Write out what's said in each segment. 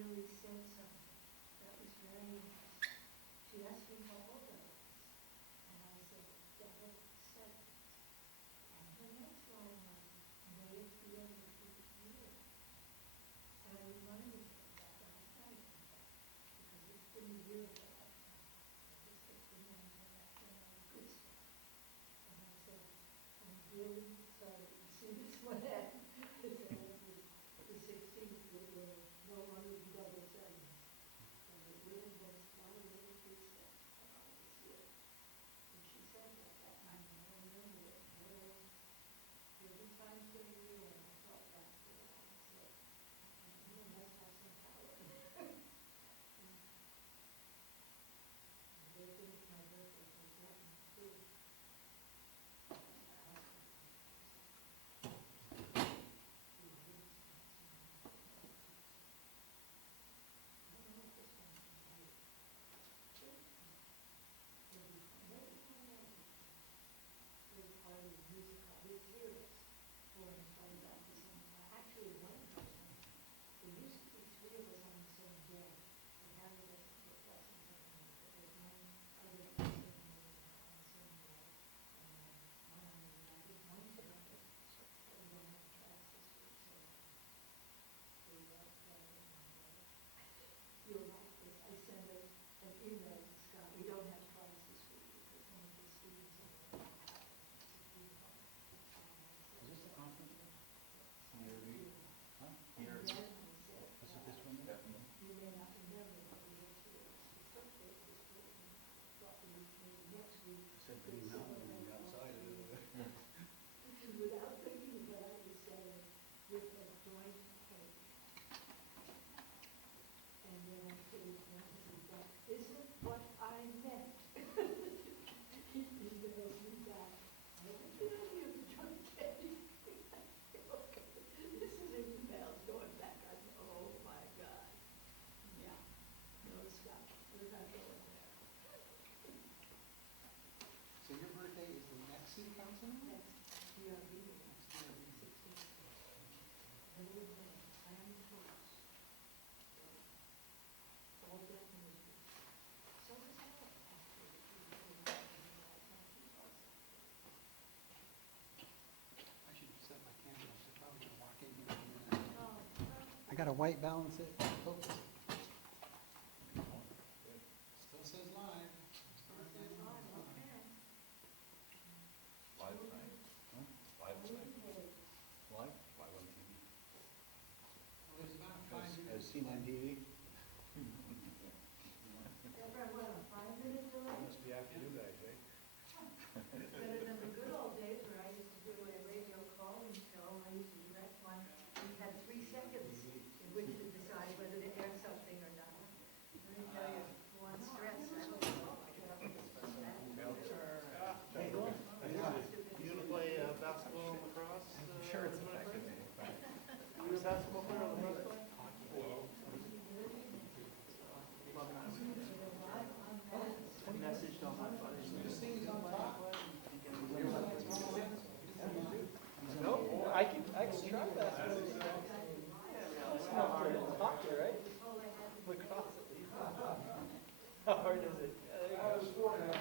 really said something that was very interesting. She asked me how old I was, and I said, double seven. And her next line was, may it be a repeat year. And I reminded her of that last night, in fact, because it's been a year ago. I just kept reminding her that when all the good stuff. And I said, I'm really sorry you see this one at the 16th, it will no longer be double sevens. And it really was a lot of really good stuff come out this year. And she said that night, and I remember it. Every time for a year, and I thought back to that and said, you must have some power. My birthday was that one too. Party music hall. There's three of us going to party at the same time. Actually, one person, there used to be three of us on the same day. But Harry doesn't get lessons anymore. But there's one other person on the same day. And then one other, I think one together. But we don't have class this week, so we got you'll like this. I sent an email to Scott. We don't have class this week because one of the students in the Is this the conference room? ERB? Huh? ERB? then I said, Is it this one? Definitely. you may not remember that we went to the took this week. Thought we maybe next week. I said Green Mountain on the outside of it. Without thinking what I was saying, with a joint cake. And then I said, that isn't what I meant. He emailed me back. I went, you have a joint cake. Okay. This is an email going back. I said, oh my God. Yeah. No, Scott, we're not going there. So your birthday is the next city council meeting? Next year meeting. Next year meeting. 16th. Middle of May. Plan tours. All definitely. So is that, actually. I should set my camera. I should probably gonna walk in here in a minute. Oh, I got a white balance it. Focus. Still says live. Start okay. Live tonight. Huh? Live tonight. Okay. Live? Live on TV. Well, there's about 5 As minutes. seen on TV? Deborah, what, a 5-minute delay? Must be after you guys, eh? It's better than the good old days where I used to do a radio call-in show. I used to direct one. We had 3 seconds in which to decide whether to air something or not. Let me tell you, one stress. I don't know. I could have this that. You gonna play basketball and lacrosse? I'm sure it's affected me. You a basketball player or lacrosse player? Messaged on my phone. This thing is on top. No, I can try basketball. Hockey, right? Lacrosse at least. How hard is it? Yeah, there you go.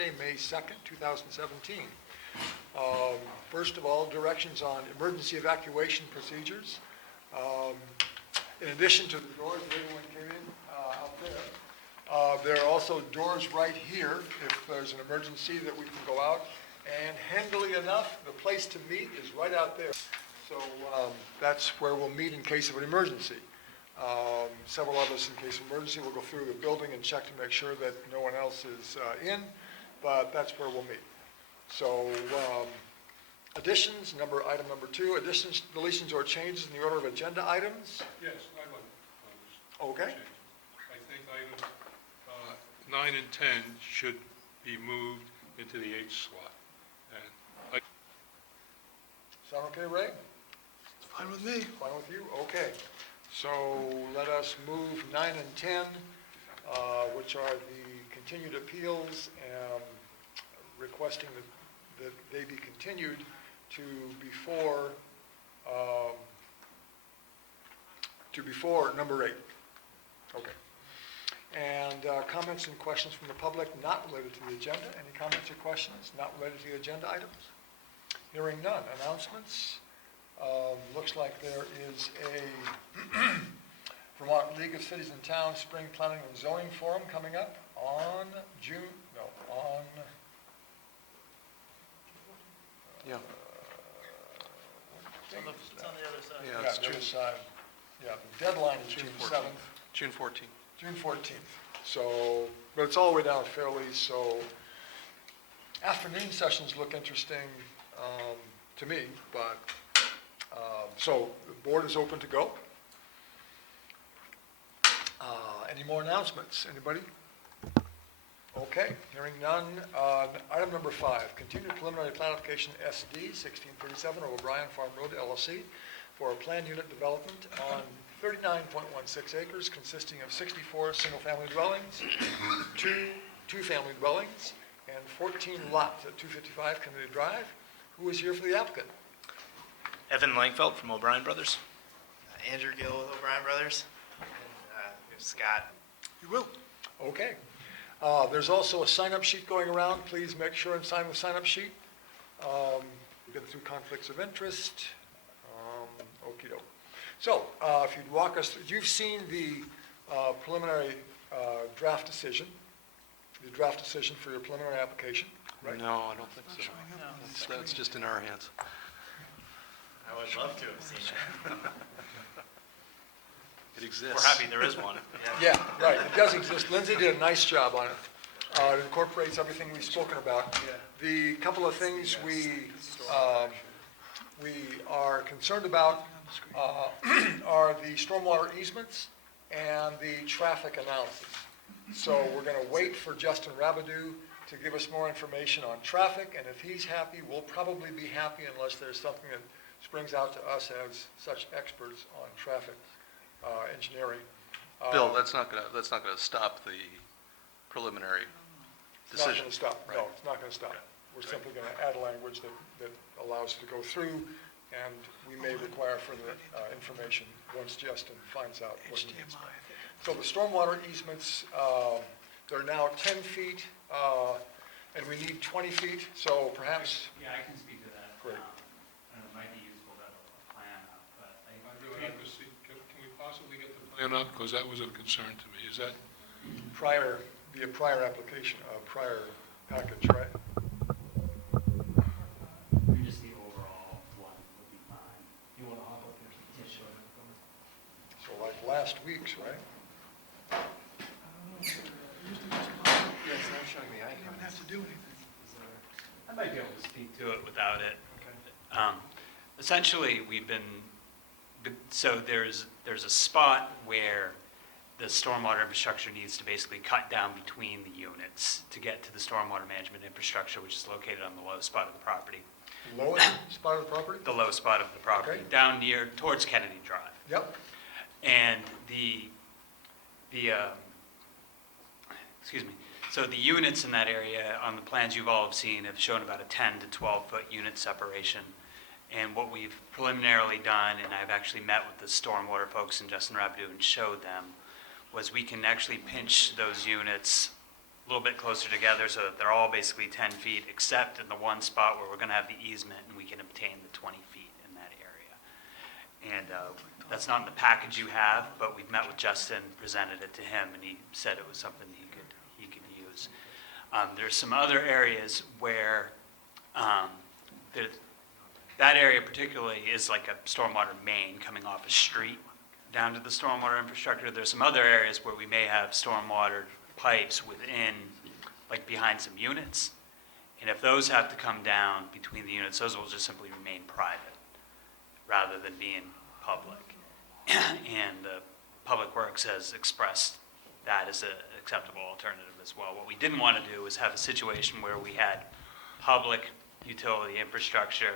Tuesday, May 2nd, 2017. First of all, directions on emergency evacuation procedures. In addition to the doors that everyone came in out there are also doors right here if there's an emergency that we can go out. And handily enough, the place to meet is right out there. So that's where we'll meet in case of an emergency. Several of us, in case of emergency, will go through the building and check to make sure that no one else is in, but that's where we'll meet. So additions, item number 2, additions, deletions, or changes in the order of agenda items. Yes, I'd like Okay. change. I think items 9 and 10 should be moved into the H slot. And Sound okay, Ray? Fine with me. Fine with you? Okay. So let us move 9 and 10, which are the continued appeals, and requesting that they be continued to before number 8. Okay. And comments and questions from the public not related to the agenda. Any comments or questions not related to the agenda items? Hearing none. Announcements. Looks like there is a Vermont League of Cities and Towns Spring Planning and Zoning Forum coming up on Yeah. It's on the other side. Yeah, it's June side. Yeah, the deadline is June 7th. June 14th. June 14th. So, but it's all the way down fairly, so afternoon sessions look interesting to me, but, so the board is open to go. Any more announcements? Anybody? Okay, hearing none. Item number 5, continued preliminary plan application SD 1637 of O'Brien Farm Road LLC for a planned unit development on 39.16 acres consisting of 64 single-family dwellings, 2 two-family dwellings, and 14 lots at 255 Kennedy Drive. Who is here for the applicant? Evan Langfeld from O'Brien Brothers. Andrew Gill with O'Brien Brothers. And we have Scott. You will. Okay. There's also a sign-up sheet going around. Please make sure and sign the sign-up sheet. We've been through conflicts of interest. Okey-doke. So, if you'd walk us through, you've seen the preliminary draft decision, the draft decision for your preliminary application, right? No, I don't think so. That's just in our hands. I would love to have seen it. It exists. We're happy there is one. Yeah, right, it does exist. Lindsay did a nice job on it. It incorporates everything we've spoken about. The couple of things we are concerned about are the stormwater easements and the traffic analysis. So we're going to wait for Justin Rabideau to give us more information on traffic, and if he's happy, we'll probably be happy unless there's something that springs out to us as such experts on traffic engineering. Bill, that's not gonna stop the preliminary It's not decision. going to stop. No, Right. it's not going to stop. We're simply going to add language that allows it to go through, and we may require further information once Justin finds out what he needs. So the stormwater easements, they're now 10 feet, and we need 20 feet, so perhaps, Yeah, I can speak to that. Great. And it might be useful to have a plan up, but I'd really like to see, can we possibly get the plan up? Because that was of concern to me. Is that, be a prior application, a prior package, right? just the overall one would be fine. You want to hop up here? Yeah, sure. So like last week's, right? Yeah, it's not showing the icon. You don't have to do anything. I might be able to speak to it without it. Essentially, so there's a spot where the stormwater infrastructure needs to basically cut down between the units to get to the stormwater management infrastructure, which is located on the low spot of the property. Lowest spot of the property? The low spot of the property, Okay. down near, towards Kennedy Drive. Yep. And so the units in that area, on the plans you've all seen, have shown about a 10 to 12-foot unit separation. And what we've preliminarily done, and I've actually met with the stormwater folks and Justin Rabideau and showed them, was we can actually pinch those units little bit closer together so that they're all basically 10 feet, except in the one spot where we're going to have the easement and we can obtain the 20 feet in that area. And that's not in the package you have, but we've met with Justin, presented it to him, and he said it was something he could use. There's some other areas where that area particularly is like a stormwater main coming off a street down to the stormwater infrastructure. There's some other areas where we may have stormwater pipes within, like behind some units. And if those have to come down between the units, those will just simply remain private rather than being public. And Public Works has expressed that as an acceptable alternative as well. What we didn't want to do was have a situation where we had public utility infrastructure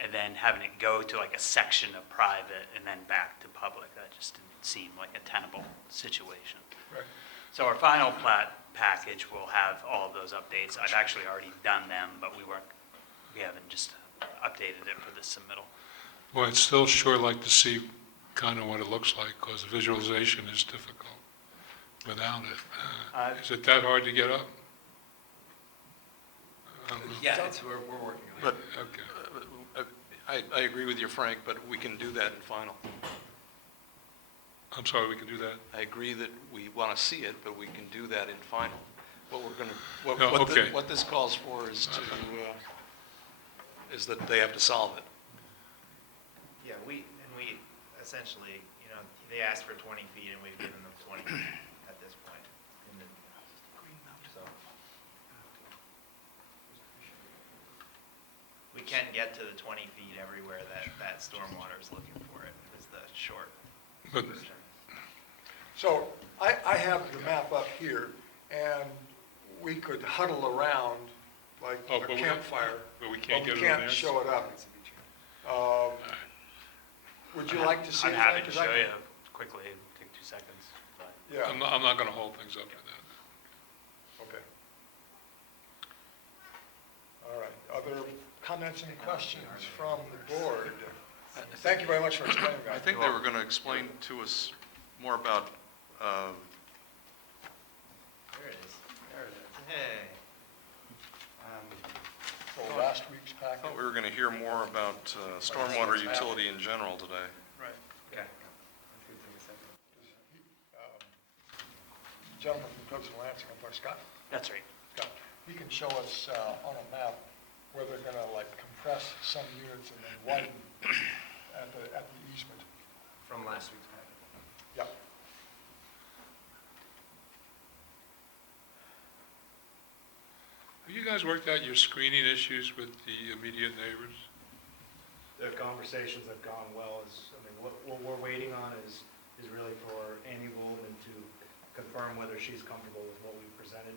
and then having it go to like a section of private and then back to public. That just didn't seem like a tenable situation. Right. So our final plat package will have all of those updates. I've actually already done them, but we haven't just updated it for this submittal. Well, I'd still sure like to see kind of what it looks like, because visualization is difficult without it. Is it that hard to get up? Yeah, we're working on it. But Okay. I agree with you, Frank, but we can do that in final. I'm sorry, we can do that? I agree that we want to see it, but we can do that in final. What we're going to, No, okay. what this calls for is is that they have to solve it. Yeah, we essentially, they asked for 20 feet and we've given them 20 feet at this point. So we can get to the 20 feet everywhere that stormwater is looking for it, is the short But version. So I have the map up here, and we could huddle around like Oh, a but campfire. but we can't get it We on can't there? show it up. Would you like to see I'm it? happy to 'Cause show I- you quickly, take 2 seconds. But Yeah, I'm not going to hold things up for that. okay. All right, other comments and questions from the board? Thank you very much for explaining that. I think they were going to explain to us more about, There it is. There it is. Hey. So last week's I packet. thought we were going to hear more about stormwater utility in general today. Right. Okay. Gentleman from Coastal Lansing, I'm sorry, Scott? that's right. Scott, he can show us on a map where they're gonna like compress some units and then widen at the easement. From last week's packet. Yep. Have you guys worked out your screening issues with the immediate neighbors? The conversations have gone well. What we're waiting on is really for Annie Woolman to confirm whether she's comfortable with what we presented.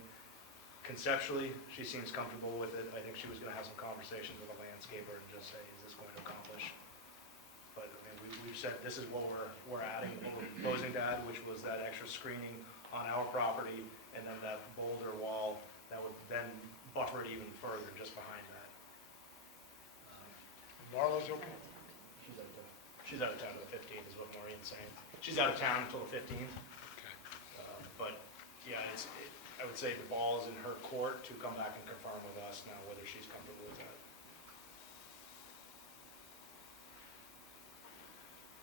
Conceptually, she seems comfortable with it. I think she was gonna have some conversations with a landscaper and just say, is this going to accomplish? But, we've said this is what we're adding, what we're proposing to add, which was that extra screening on our property, and then that boulder wall that would then buffer it even further just behind that. Marla's okay? She's out of town to the 15th is what Maureen's saying. She's out of town until the 15th. Okay. But, yeah, I would say the ball is in her court to come back and confirm with us now whether she's comfortable with that.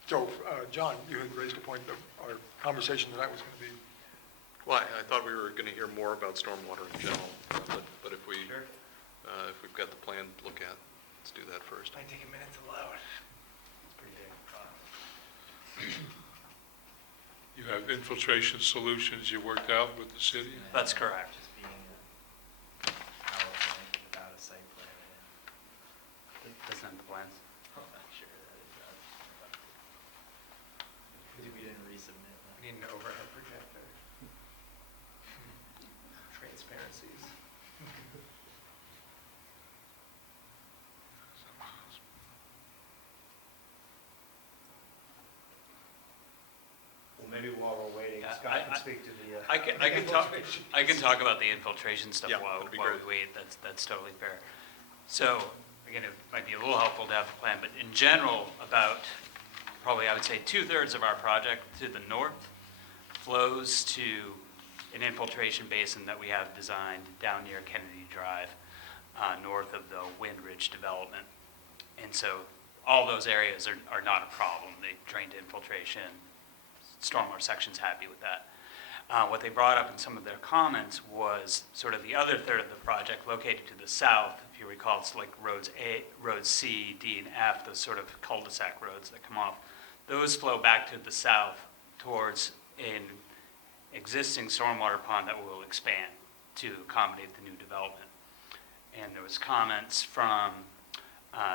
So, John, you had raised a point that our conversation tonight was gonna be, Well, I thought we were going to hear more about stormwater in general, but if we've got the plan to look at, let's do that first. Might take a minute to load. It's pretty big. You have infiltration solutions you worked out with the city? That's correct. Just being a power plant without a site plan in it. That's not the plans. I'm not sure that it does. We didn't resubmit that. We need an overhead projector. Transparencies. Well, maybe while we're waiting, Yeah, Scott can speak to the. I can talk about the infiltration stuff Yeah, while that'd be we great. wait. That's totally fair. So, again, it might be a little helpful to have a plan, but in general, about probably I would say 2/3 of our project to the north flows to an infiltration basin that we have designed down near Kennedy Drive, north of the Wind Ridge development. And so all those areas are not a problem. They drain to infiltration. Stormwater section's happy with that. What they brought up in some of their comments was sort of the other third of the project located to the south. If you recall, it's like roads C, D, and F, those sort of cul-de-sac roads that come off. Those flow back to the south towards an existing stormwater pond that will expand to accommodate the new development. And there was comments from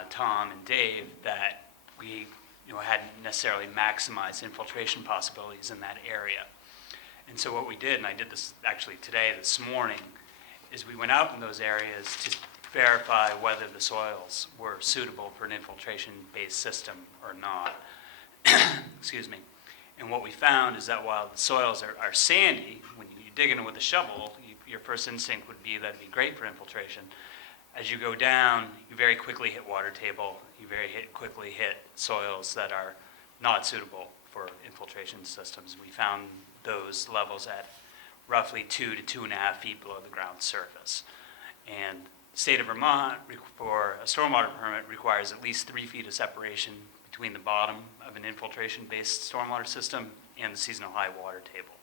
Tom and Dave that we hadn't necessarily maximized infiltration possibilities in that area. And so what we did, and I did this actually today, this morning, is we went out in those areas to verify whether the soils were suitable for an infiltration-based system or not. Excuse me. And what we found is that while the soils are sandy, when you dig in it with a shovel, your first instinct would be that'd be great for infiltration. As you go down, you very quickly hit water table. You quickly hit soils that are not suitable for infiltration systems. We found those levels at roughly 2 to 2.5 feet below the ground surface. And the state of Vermont, for a stormwater permit, requires at least 3 feet of separation between the bottom of an infiltration-based stormwater system and the seasonal high water table.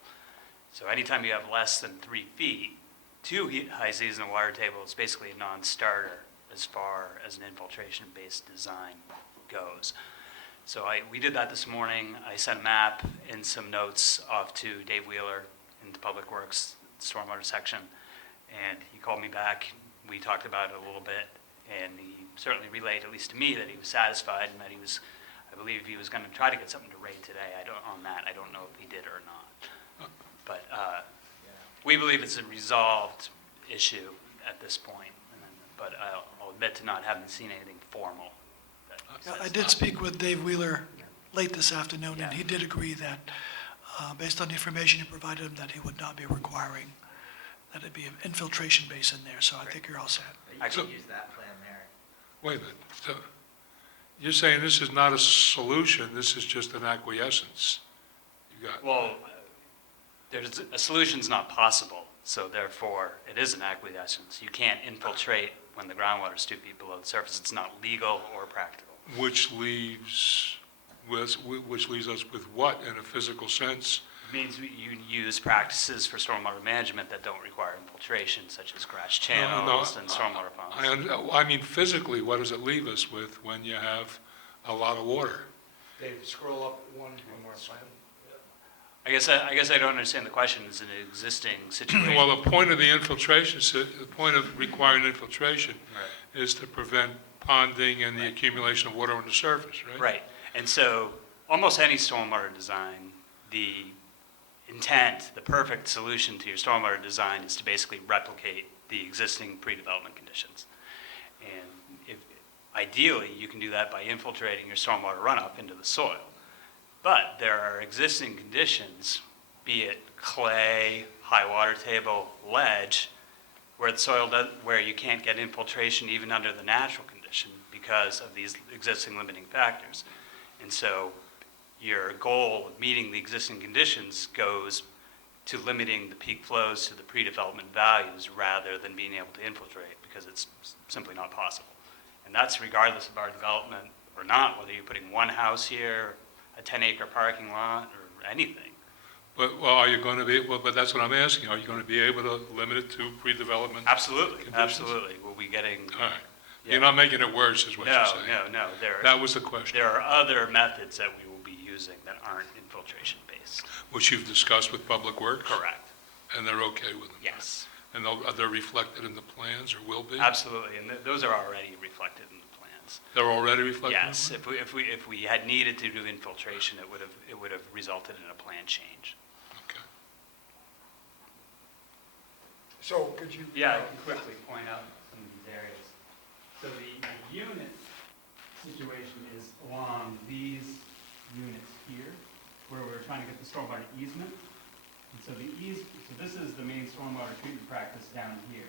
So anytime you have less than 3 feet, too high seasonal water table is basically a non-starter as far as an infiltration-based design goes. So we did that this morning. I sent a map and some notes off to Dave Wheeler in the Public Works Stormwater section, and he called me back. We talked about it a little bit, and he certainly relayed, at least to me, that he was satisfied and that I believe he was going to try to get something to Ray today. I don't know if he did or not. But we believe it's a resolved issue at this point, but I'll admit to not having seen anything formal. Yeah, I did speak with Dave Wheeler late this afternoon, and he did agree that, based on the information you provided him, that he would not be requiring that it be an infiltration basin there, so I think you're all set. I could use that plan there. Wait a minute, so you're saying this is not a solution, this is just an acquiescence? Well, a solution's not possible, so therefore it is an acquiescence. You can't infiltrate when the groundwater's 2 feet below the surface. It's not legal or practical. Which leaves us with what in a physical sense? It means you use practices for stormwater management that don't require infiltration, such as grass channels and stormwater ponds. I mean physically, what does it leave us with when you have a lot of water? Dave, scroll up one more slide. I guess I don't understand the question. Is an existing situation? Well, the point of the infiltration, the point of requiring infiltration is to prevent ponding and the accumulation of water on the surface, right? Right. And so almost any stormwater design, the intent, the perfect solution to your stormwater design is to basically replicate the existing pre-development conditions. And ideally, you can do that by infiltrating your stormwater runoff into the soil. But there are existing conditions, be it clay, high water table, ledge, where where you can't get infiltration even under the natural condition because of these existing limiting factors. And so your goal of meeting the existing conditions goes to limiting the peak flows to the pre-development values rather than being able to infiltrate, because it's simply not possible. And that's regardless of our development or not, whether you're putting one house here, a 10-acre parking lot, or anything. But but that's what I'm asking. Are you going to be able to limit it to pre-development? Absolutely, conditions? absolutely. We'll be getting. All right. Yeah. You're not making it worse, is what you're saying. No. That was the question, There are other methods that we will be using that aren't infiltration-based. which you've discussed with Public Works? Correct. And they're okay with them? Yes. And they're reflected in the plans, or will be? Absolutely, and those are already reflected in the plans. They're already reflected? in the Yes, plan? if we had needed to do infiltration, it would have resulted in a plan change. Okay. So could you? Yeah, I can quickly point out some of these areas. So the unit situation is along these units here, where we're trying to get the stormwater easement. And so so this is the main stormwater treatment practice down here.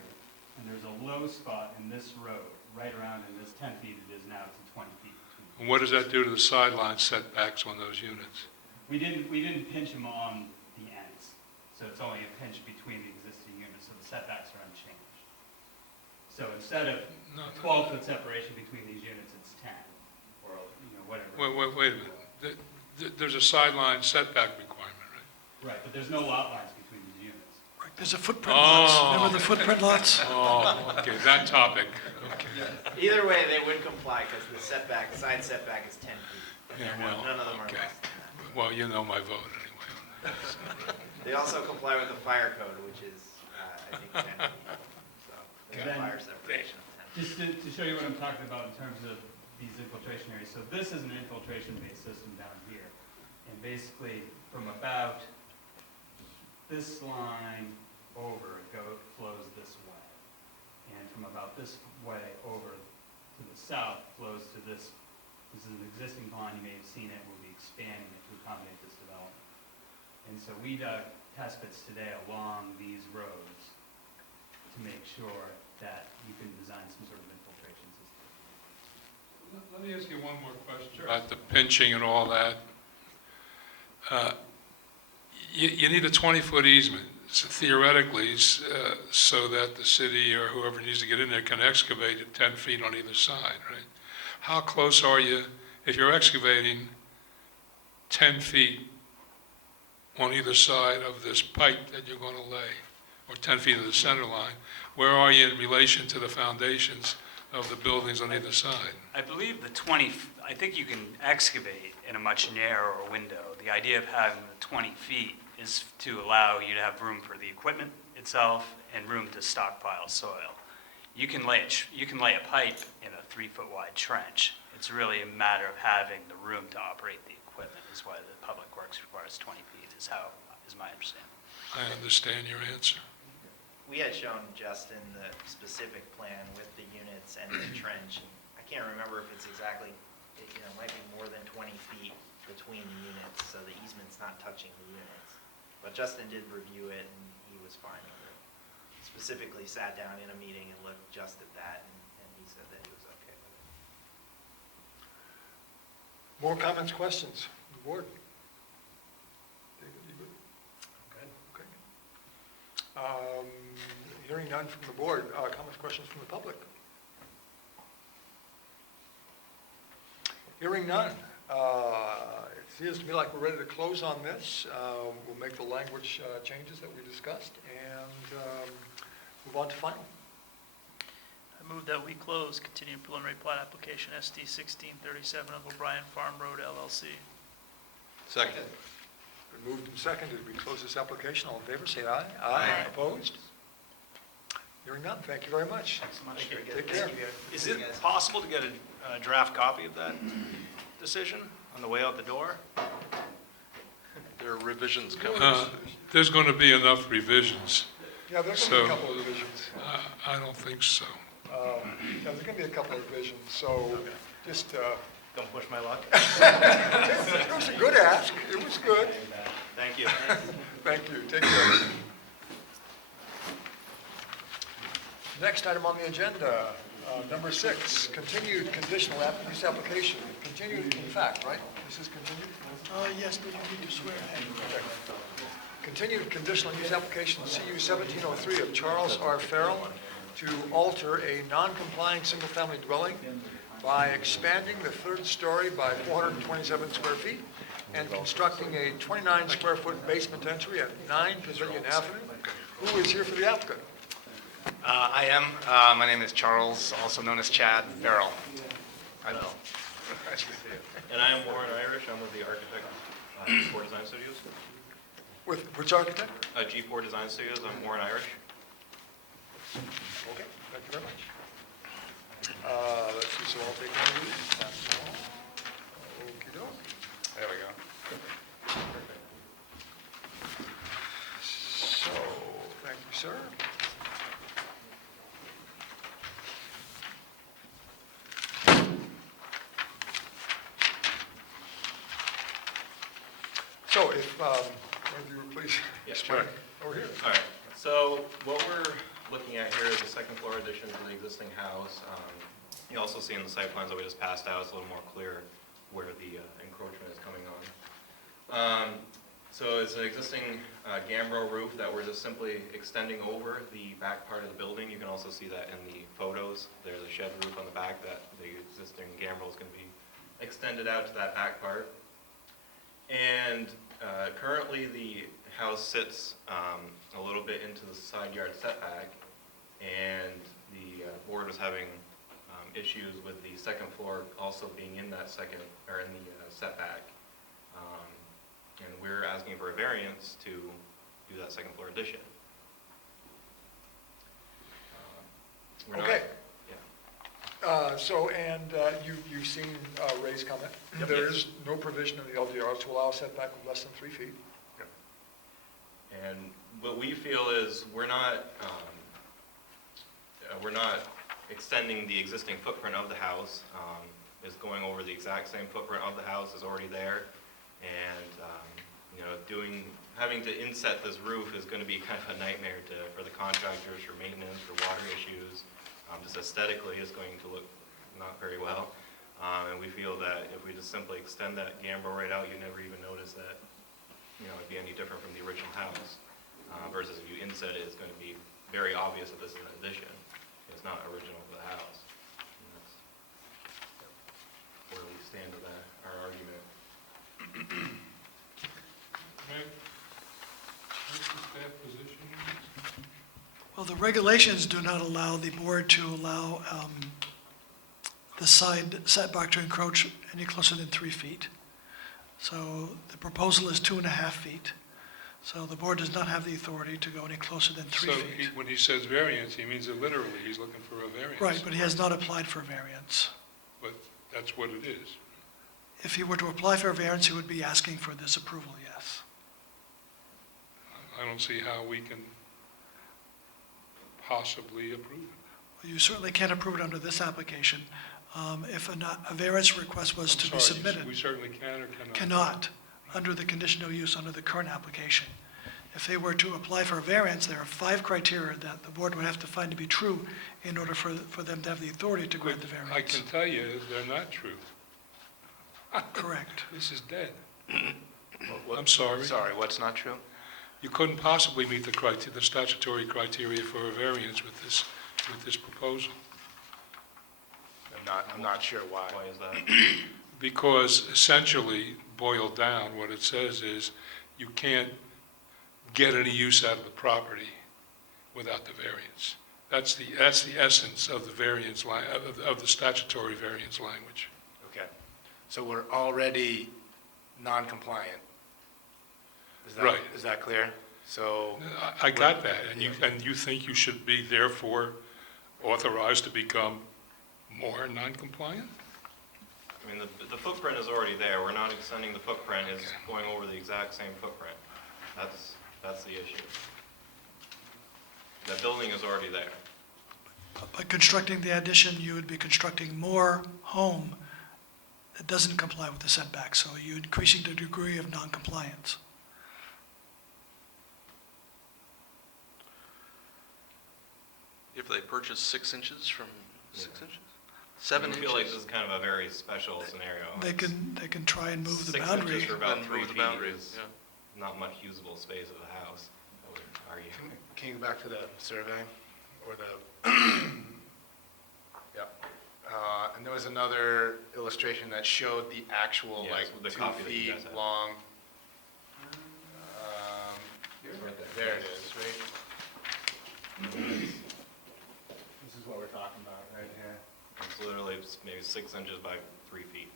And there's a low spot in this road, right around in this 10 feet it is now to 20 feet. And what does that do to the sideline setbacks on those units? We didn't pinch them on the ends. So it's only a pinch between the existing units, so the setbacks are unchanged. So instead of No, a 12-foot separation between these units, it's 10, or, whatever. Wait a minute. There's a sideline setback requirement, right? Right, but there's no lot lines between these units. Right, there's a footprint lots. Oh. Remember the footprint lots? Oh, okay, that topic, okay. Either way, they would comply because the setback, side setback is 10 feet. And Yeah, they're well, none of them are okay. less than that. Well, you know my vote anyway on that. They also comply with the fire code, which is, I think, 10 feet. So there's a Then- fire separation of 10 feet. Just to show you what I'm talking about in terms of these infiltration areas, so this is an infiltration-based system down here. And basically, from about this line over, flows this way. And from about this way over to the south, flows to this. This is an existing pond, you may have seen it, we'll be expanding it to accommodate this development. And so we dug test pits today along these roads to make sure that you can design some sort of infiltration system. Let me ask you one more question about the pinching and all that. You need a 20-foot easement theoretically so that the city or whoever needs to get in there can excavate at 10 feet on either side, right? How close are you, if you're excavating 10 feet on either side of this pipe that you're going to lay, or 10 feet of the center line, where are you in relation to the foundations of the buildings on either side? I believe I think you can excavate in a much narrower window. The idea of having the 20 feet is to allow you to have room for the equipment itself and room to stockpile soil. You can lay a pipe in a 3-foot wide trench. It's really a matter of having the room to operate the equipment, is why the Public Works requires 20 feet, is my understanding. I understand your answer. We had shown Justin the specific plan with the units and the trench. I can't remember if it's exactly, it might be more than 20 feet between the units, so the easement's not touching the units. But Justin did review it, and he was fine with it. Specifically sat down in a meeting and looked just at that, and he said that he was okay with it. More comments, questions from the board? David, you good? Good. Okay. Hearing none from the board, comments, questions from the public? Hearing none. It feels to me like we're ready to close on this. We'll make the language changes that we discussed and move on to final. I move that we close continued preliminary plat application SD 1637 of O'Brien Farm Road LLC. Second. Been moved and seconded. We close this application. All in favor, say aye. Aye. Opposed? Hearing none. Thank you very much. Thanks so much. Take care. Is it possible to get a draft copy of that decision on the way out the door? There are revisions coming. There's going to be enough revisions. Yeah, there's So- going to be a couple of revisions. I don't think so. Yeah, there's going to be a couple of revisions, so just, Don't push my luck. it was a good ask. It was good. Thank you. Thank you. Take care. Next item on the agenda, number 6, continued conditional use application. Continued, in fact, right? This is continued? Yes, but you need to swear in. Okay. Continued conditional use application CU 1703 of Charles R. Farrell to alter a non-complying single-family dwelling by expanding the third story by 427 square feet and constructing a 29-square-foot basement entry at 9 Pavilion Avenue. Who is here for the applicant? I am. My name is Charles, also known as Chad Farrell. I know. And I am Warren Irish, I'm with the architect, G4 Design Studios. With which architect? G4 Design Studios, I'm Warren Irish. Okay, thank you very much. Let's see, so I'll take one of these. That's all. Okey-doke. There we go. So, thank you, sir. So if, one of you would please. Yeah, explain. sure. Over here. All right, so what we're looking at here is a second floor addition to the existing house. You also see in the site plans that we just passed out, it's a little more clear where the encroachment is coming on. So it's an existing gambrel roof that we're just simply extending over the back part of the building. You can also see that in the photos. There's a shed roof on the back that the existing gambrel is going to be extended out to that back part. And currently the house sits a little bit into the side yard setback, and the board was having issues with the second floor also being in that setback. And we're asking for a variance to do that second floor addition. We're not- Okay. Yeah. You've seen Ray's comment. Yep. There is no provision in the LDR to allow a setback of less than 3 feet. And what we feel is we're not extending the existing footprint of the house. It's going over the exact same footprint of the house is already there. And, having to inset this roof is going to be kind of a nightmare for the contractors, for maintenance, for water issues. Just aesthetically, it's going to look not very well. And we feel that if we just simply extend that gambrel right out, you never even notice that, it'd be any different from the original house. Versus if you inset it, it's going to be very obvious that this is an addition. It's not original to the house. And that's where we stand with our argument. Right. What's the staff position? Well, the regulations do not allow the board to allow the side setback to encroach any closer than 3 feet. So the proposal is 2.5 feet. So the board does not have the authority to go any closer than 3 So feet. when he says variance, he means it literally, he's looking for a variance. Right, but he has not applied for a variance. But that's what it is. If he were to apply for a variance, he would be asking for this approval, yes. I don't see how we can possibly approve it. You certainly can't approve it under this application. If a variance request was to be I'm sorry, submitted. we certainly can or cannot? Cannot, under the conditional use, under the current application. If they were to apply for a variance, there are 5 criteria that the board would have to find to be true in order for them to have the authority to grant the variance. I can tell you, they're not true. Correct. This is dead. I'm sorry. Sorry, what's not true? You couldn't possibly meet the statutory criteria for a variance with this proposal. I'm not sure why. Why is that? Because essentially, boiled down, what it says is you can't get any use out of the property without the variance. That's the essence of the variance, of the statutory variance language. Okay. So we're already non-compliant? Right. Is that clear? So, I got that, and you think you should be therefore authorized to become more non-compliant? I mean, the footprint is already there. We're not extending the footprint. It's going over the exact same footprint. That's the issue. The building is already there. By constructing the addition, you would be constructing more home that doesn't comply with the setback, so you're increasing the degree of non-compliance. If they purchase 6 inches from 6 inches? I 7 feel like inches? this is kind of a very special scenario. They can try and move the 6 boundary. inches for about Then 3 move the feet boundary, is yeah. not much usable space of the house, I would argue. can you go back to the survey, or the, yeah. And there was another illustration that showed the actual, Yes, like, with the 2 copy that you feet guys have. long. It's right There it is, right? This is what we're talking about, right here. It's literally maybe 6 inches by 3 feet.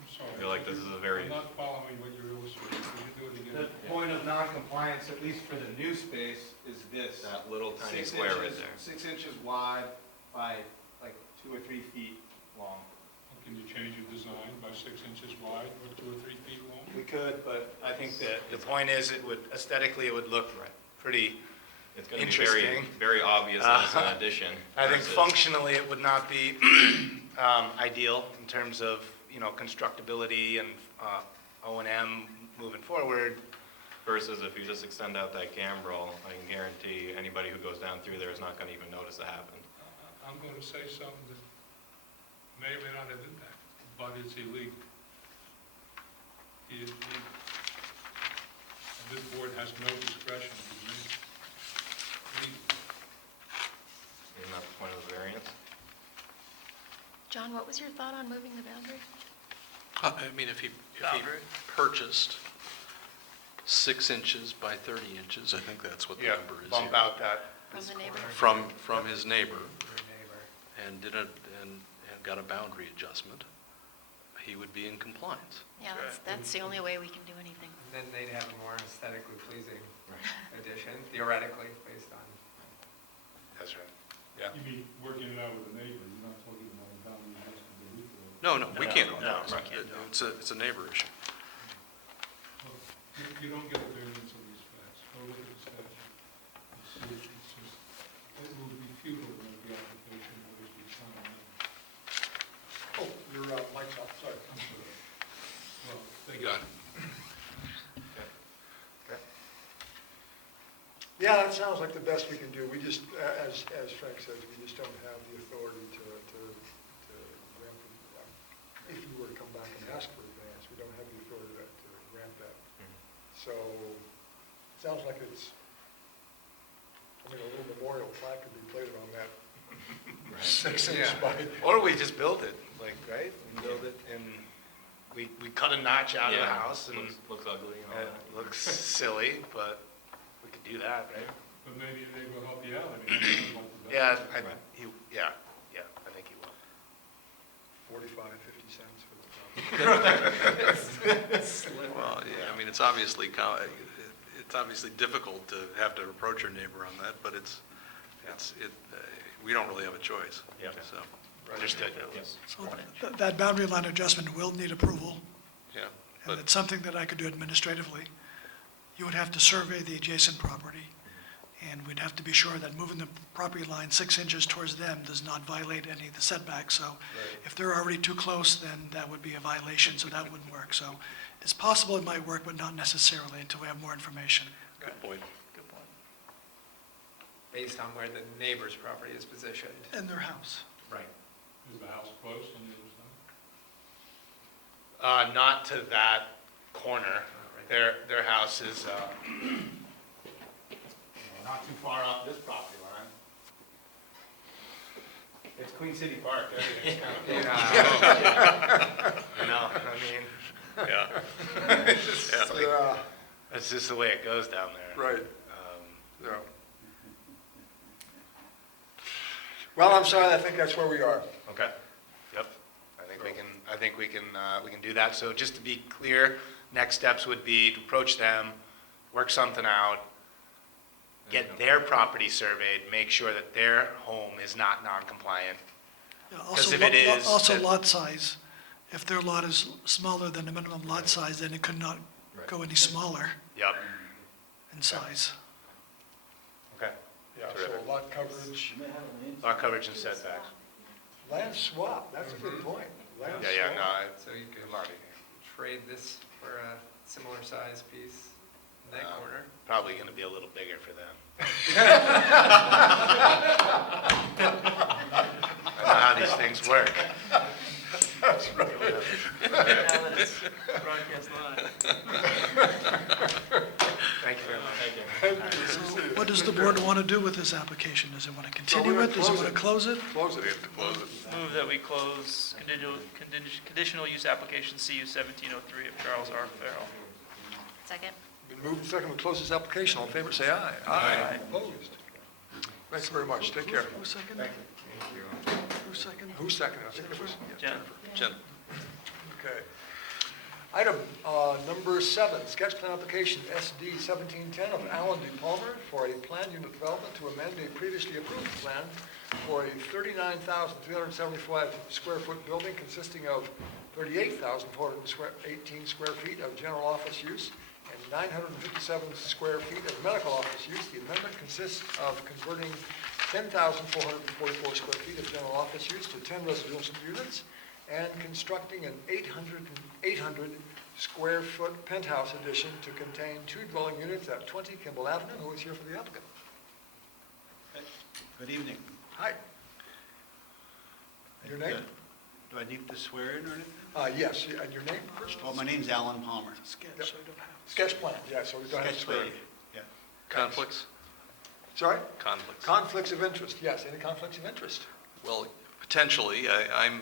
I'm sorry. I feel like this is a very- I'm not following what you're illustrating. Can you do it The again? point of non-compliance, at least for the new space, is this. That little tiny 6 square right inches- there. 6 inches wide by like 2 or 3 feet long. Can you change your design by 6 inches wide or 2 or 3 feet long? We could, but I think that the point is, it would, aesthetically, it would look pretty, It's going to be very, Interesting. very obvious that it's an addition. I think versus- functionally, it would not be ideal in terms of, constructability and O&M moving forward. Versus if you just extend out that gambrel, I can guarantee anybody who goes down through there is not going to even notice it happen. I'm going to say something that may or may not have impact, but it's illegal. And this board has no discretion to make it legal. Isn't that the point of the variance? John, what was your thought on moving the boundary? I mean, if he purchased 6 inches by 30 inches, I think that's what the Yeah, number is bump here. out that. From the neighbor? From his neighbor, Your neighbor. and got a boundary adjustment, he would be in compliance. Yeah, that's the only way we can do anything. Then they'd have a more aesthetically pleasing addition, theoretically, based on. That's right. Yeah. You mean working it out with the neighbor, you're not talking about a boundary adjustment that we feel. No, we can't. no, Right. we can't. It's a neighbor issue. You don't get a variance on these facts. Go look at the statute. You see, it's just, it will be futile to make the application, and waste your time. Oh, your mic's off, sorry. I'm sorry. Well, they You got it. Yeah, that sounds like the best we can do. We just, as Frank says, we just don't have the authority to grant, if you were to come back and ask for advance, we don't have the authority to grant that. So, it sounds like it's, I mean, a little memorial plaque could be placed on that 6-inch Yeah. by. Or we just build it, like, right? We build it and we cut a notch out of the house and Looks ugly and all it that. looks silly, but we could do that, right? But maybe they will help you out. I mean, that's not like the Yeah, best. I think he will. 45, 50 cents for the top. Well, yeah, I mean, it's obviously difficult to have to approach your neighbor on that, but we don't really have a choice. Yeah. So, Understood. Yes. So that boundary line adjustment will need approval, yeah, and but, it's something that I could do administratively. You would have to survey the adjacent property, and we'd have to be sure that moving the property line 6 inches towards them does not violate any of the setbacks. So if they're already too close, then that would be a violation, so that wouldn't work. So it's possible it might work, but not necessarily until we have more information. good point. Good point. Based on where the neighbor's property is positioned. In their house. Right. Is the house close on the other side? Not to that corner. Their house is, not too far off this property line. It's Queen City Park, everything's kind of. I know, I mean, Yeah. Yeah, that's just the way it goes down there. right, yeah. Well, I'm sorry, I think that's where we are. Okay. Yep. I think we can do that. So just to be clear, next steps would be to approach them, work something out, get their property surveyed, make sure that their home is not non-compliant. Yeah, 'Cause also if it is, Also then- lot size. If their lot is smaller than the minimum lot size, then it could not go any smaller Yep. in size. Okay. Yeah, so Terrific. lot coverage, Lot coverage and setbacks. land swap, that's a good point. Land Yeah, swap. no, So you could I'm already, trade this for a similar size piece in that corner. probably gonna be a little bigger for them. I know how these things work. That's right. Now that it's broadcast live. Thank you very much. What does the board want to do with this application? Does it want to continue it? Does it want to close it? Close it. We have to close it. Move that we close conditional use application CU 1703 of Charles R. Farrell. Second? Been moved and seconded to close this application. All in favor, say aye. Aye. Opposed? Thanks very much. Take care. Who seconded? Who seconded? Who seconded? I think it was Jennifer. Jen, Okay. Item number 7, sketch plan application SD 1710 of Alan D. Palmer for a plan unit development to amend a previously approved plan for a 39,375 square foot building consisting of 38,418 square feet of general office use and 957 square feet of medical office use. The amendment consists of converting 10,444 square feet of general office use to 10 residential units and constructing an 800 square foot penthouse addition to contain 2 dwelling units at 20 Kimball Avenue. Who is here for the applicant? Good evening. Hi. Your name? Do I need to swear in or anything? Yes, and your name first? Well, my name's Alan Palmer. Sketch, Yep. so I don't have. Sketch plan, yeah, so we don't have to Sketch swear. plan, yeah. Conflicts? Sorry? Conflicts. Conflicts of interest, yes, any conflicts of interest? Well, potentially, I own,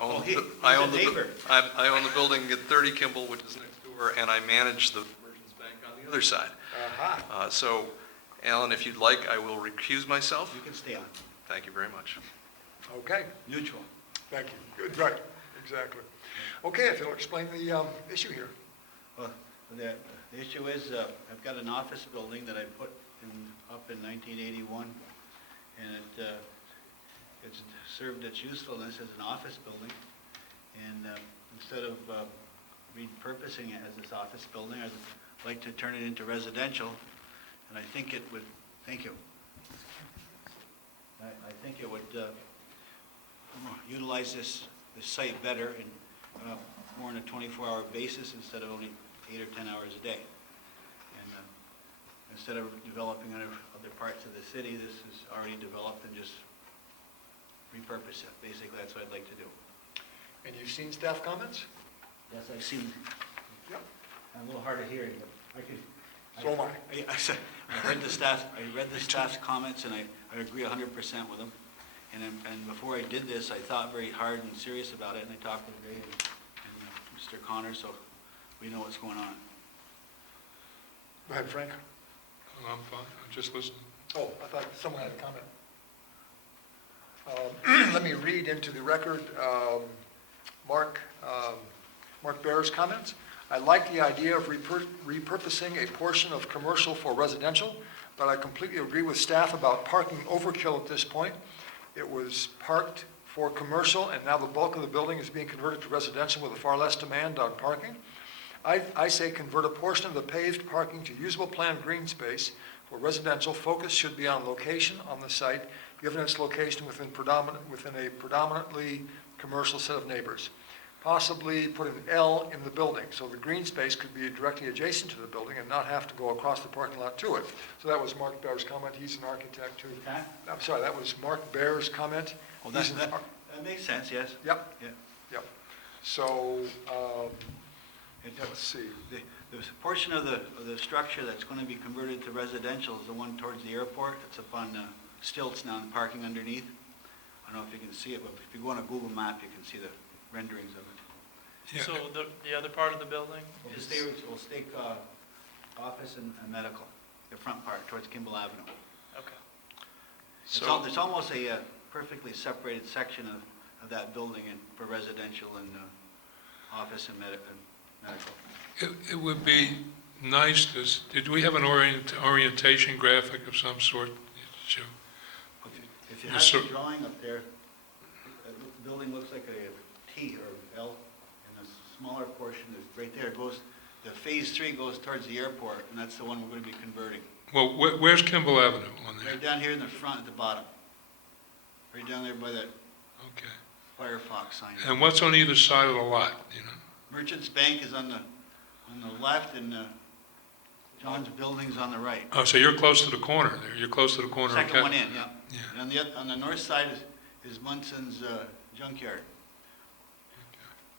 Oh, he's I a own the, neighbor. I own the building at 30 Kimball, which is next door, and I manage the Merchants Bank on the other side. Aha, So, Alan, if you'd like, I will recuse myself. You can stay on. Thank you very much. okay, Neutral. thank you, good, right, exactly. Okay, if you'll explain the issue here. Well, the issue is, I've got an office building that I put up in 1981, and it's served its usefulness as an office building, and instead of repurposing it as this office building, I'd like to turn it into residential, and I think it would, thank you. I think it would utilize this site better and more on a 24-hour basis instead of only 8 or 10 hours a day. And instead of developing other parts of the city, this is already developed, and just repurpose it. Basically, that's what I'd like to do. And you've seen staff comments? Yes, I've seen, Yep. I'm a little hard of hearing, but I could. So am I. I read the staff's comments, and I agree 100% with them. And before I did this, I thought very hard and serious about it, and I talked with Ray and Mr. Connor, so we know what's going on. Go ahead, Frank. I'm fine, I'm just listening. Oh, I thought someone had a comment. Let me read into the record Mark Bear's comments. I like the idea of repurposing a portion of commercial for residential, but I completely agree with staff about parking overkill at this point. It was parked for commercial, and now the bulk of the building is being converted to residential with a far less demand on parking. I say convert a portion of the paved parking to usable planned green space. For residential, focus should be on location on the site, given its location within a predominantly commercial set of neighbors. Possibly put an L in the building, so the green space could be directly adjacent to the building and not have to go across the parking lot to it. So that was Mark Bear's comment. He's an architect too. Okay. I'm sorry, that was Mark Bear's comment. Well, He's that an makes sense, yes. Yep, Yeah. yep. So, let's see. The portion of the structure that's going to be converted to residential is the one towards the airport. It's up on stilts now and parking underneath. I don't know if you can see it, but if you go on a Google map, you can see the renderings of it. Yeah. So the other part of the building is, We'll stake office and medical, the front part towards Kimball Avenue. okay. So, It's almost a perfectly separated section of that building for residential and office and medical. It would be nice to, did we have an orientation graphic of some sort? Joe? If you Yeah, have so- the drawing up there, the building looks like a T or L, and the smaller portion is right there. It goes, the phase 3 goes towards the airport, and that's the one we're going to be converting. Well, where's Kimball Avenue on there? Right down here in the front at the bottom. Right down there by that Okay. Firefox sign. And what's on either side of the lot, you know? Merchants Bank is on the left, and John's Building's on the right. Oh, so you're close to the corner there, you're close to the corner of Second one Ken- in, yeah. Yeah. And on the north side is Munson's junkyard,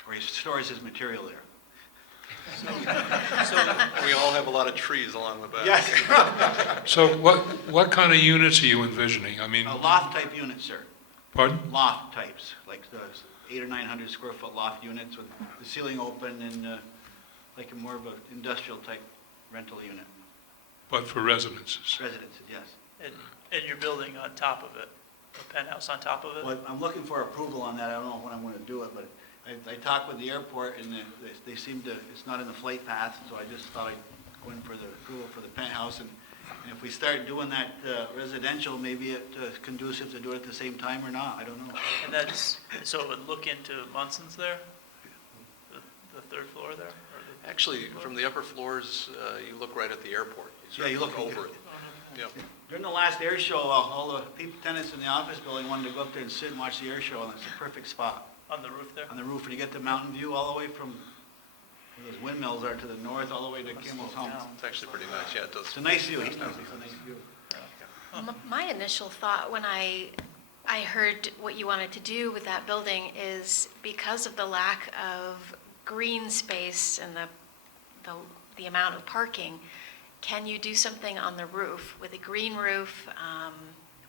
where he stores his material there. we all have a lot of trees along the back. Yes. So what kind of units are you envisioning? I mean, Loft-type units, sir. pardon? Loft types, like the 800 or 900 square foot loft units with the ceiling open and like a more of an industrial type rental unit. But for residences? Residences, yes. And you're building on top of it, a penthouse on top of it? Well, I'm looking for approval on that. I don't know when I'm going to do it, but I talked with the airport, and they seem to, it's not in the flight path, so I just thought I'd go in for the approval for the penthouse. And if we start doing that residential, maybe it's conducive to do it at the same time or not. I don't know. And that's, so it would look into Munson's there? The third floor there? Or the- Actually, from the upper floors, you look right at the airport. Yeah, you look over it. Yep. During the last air show, all the people, tenants in the office building wanted to go up there and sit and watch the air show, and it's a perfect spot On the roof there? on the roof. And you get the mountain view all the way from where those windmills are to the north, all the way to Kimball's home. It's actually pretty nice, yeah, it does. It's a nice view. He knows it's a nice view. My initial thought when I I heard what you wanted to do with that building is because of the lack of green space and the amount of parking, can you do something on the roof with a green roof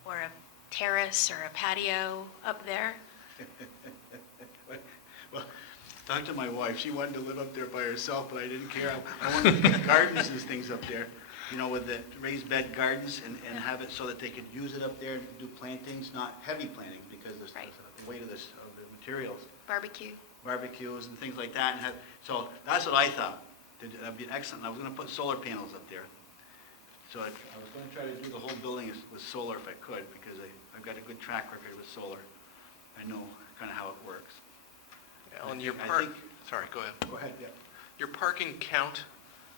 or a terrace or a patio up there? Well, talk to my wife. She wanted to live up there by herself, but I didn't care. I wanted to get gardens and things up there, you know, with the raised bed gardens and have it so that they could use it up there and do plantings, not heavy planting because of Right. the weight of the materials. Barbecue? Barbecues and things like that, and have, so that's what I thought. That'd be excellent. I was gonna put solar panels up there. So I was gonna try to do the whole building with solar if I could, because I've got a good track record with solar. I know kinda how it works. Alan, your I park, think- sorry, go ahead. Go ahead, yeah. Your parking count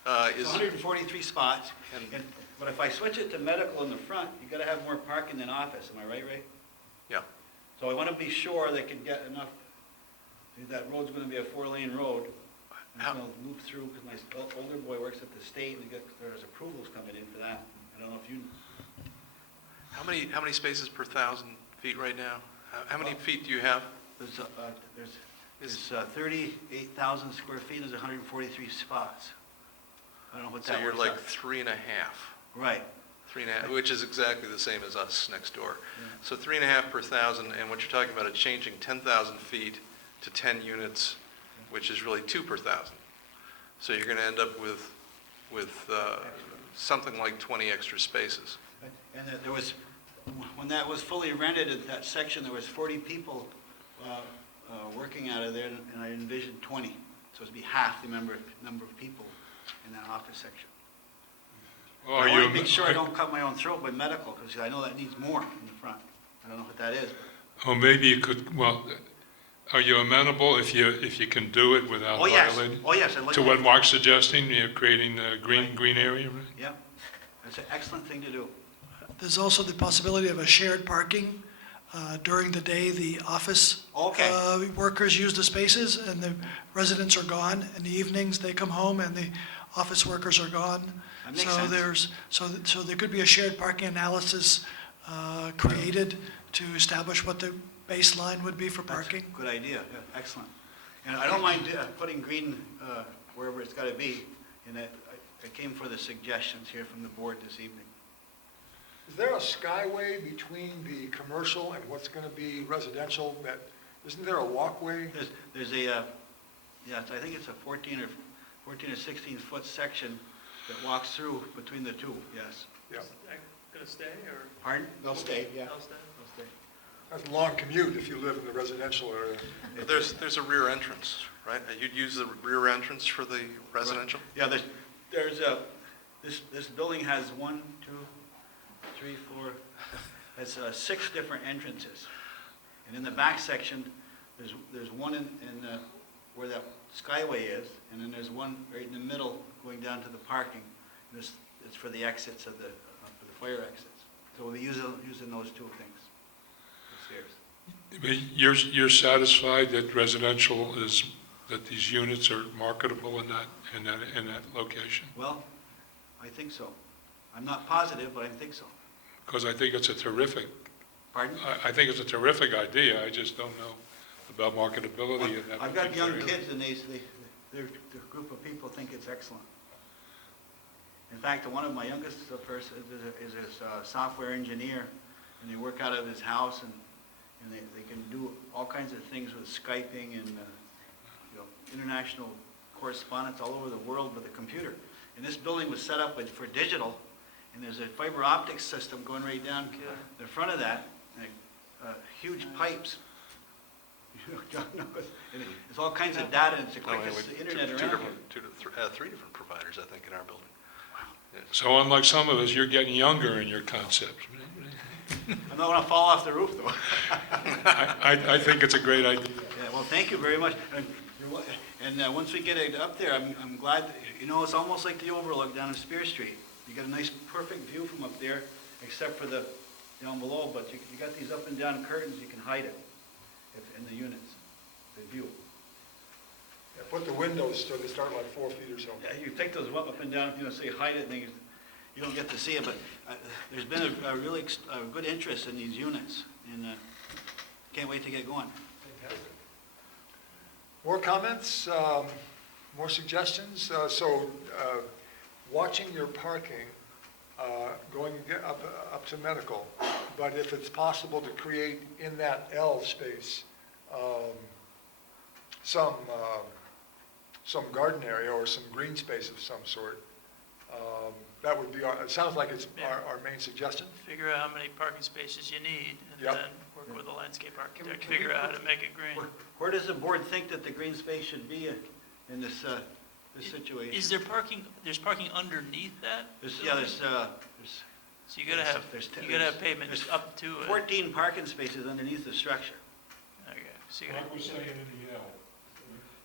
It's is, 143 spots, And- but if I switch it to medical in the front, you gotta have more parking than office, am I right, Ray? yeah, So I wanna be sure they can get enough, that road's gonna be a 4-lane road. How- I'm gonna move through, because my older boy works at the state, and there's approvals coming in for that. I don't know if you, how many spaces per 1,000 feet right now? How many feet do you have? there's 38,000 square feet, there's 143 spots. I don't know what So that you're works like out. 3.5. Right. 3.5, which is exactly the same as us next door. Yeah. So 3.5 per 1,000, and what you're talking about is changing 10,000 feet to 10 units, which is really 2 per 1,000. So you're going to end up with something like 20 extra spaces. And there was, when that was fully rented, at that section, there was 40 people working out of there, and I envisioned 20. So it'd be half the number of people in that office section. Well, I are want you, to make sure I don't cut my own throat with medical, because I know that needs more in the front. I don't know what that is. or maybe you could, well, are you amenable if you can do it without Oh, yes. violating? Oh, yes. I'd like To what Mark's suggesting, you're creating a green area, right? Yeah, that's an excellent thing to do. There's also the possibility of a shared parking. During the day, the office Okay. workers use the spaces, and the residents are gone. In the evenings, they come home, and the office workers are gone. That makes So sense. there's, so there could be a shared parking analysis created to establish what the baseline would be for parking. Good idea, yeah, excellent. And I don't mind putting green wherever it's got to be, and I came for the suggestions here from the board this evening. Is there a skyway between the commercial and what's going to be residential? Isn't there a walkway? There's a, yes, I think it's a 14 or 16 foot section that walks through between the two, yes. Yeah, Gonna stay, or? Pardon? They'll stay, yeah. They'll stay? They'll stay. that's a long commute if you live in the residential area. But there's a rear entrance, right? You'd use the rear entrance for the residential? Yeah, there's a, this building has 1, 2, 3, 4, has 6 different entrances. And in the back section, there's one in where that skyway is, and then there's one right in the middle going down to the parking. And it's for the exits of the fire exits. So we'll be using those 2 things upstairs. But you're satisfied that residential is, that these units are marketable in that location? Well, I think so. I'm not positive, but I think so. Because I think it's a terrific, Pardon? I think it's a terrific idea, I just don't know about marketability in that I've got particular young area. kids, and the group of people think it's excellent. In fact, one of my youngest person is a software engineer, and they work out of his house, and they can do all kinds of things with Skyping and international correspondence all over the world with a computer. And this building was set up for digital, and there's a fiber optic system going right down the front of that, and huge pipes. And it's all kinds of data, and it's the No, quickest we- internet two around. different, 3 different providers, I think, in our building. So unlike some of us, you're getting younger in your concepts. I'm not going to fall off the roof, though. I think it's a great idea. Yeah, well, thank you very much. And once we get it up there, I'm glad, it's almost like the overlook down on Spear Street. You got a nice, perfect view from up there, except for the down below, but you got these up and down curtains, you can hide it in the units, the view. Yeah, put the windows so they start like 4 feet or so. Yeah, you take those up and down, say hide it, and you don't get to see it, but there's been a really good interest in these units, and can't wait to get going. More comments, more suggestions? Watching your parking, going up to medical, but if it's possible to create in that L space, some garden area or some green space of some sort, that would be, it sounds like it's our main suggestion. Figure out how many parking spaces you need, and Yep. then work with the landscape architect, to figure out how to make it green. Where does the board think that the green space should be in this situation? Is there parking, there's parking underneath that? There's So you gotta have, you gotta have pavement there's up to it. 14 parking spaces underneath the structure. Okay, so you gotta, Like we're saying in the L.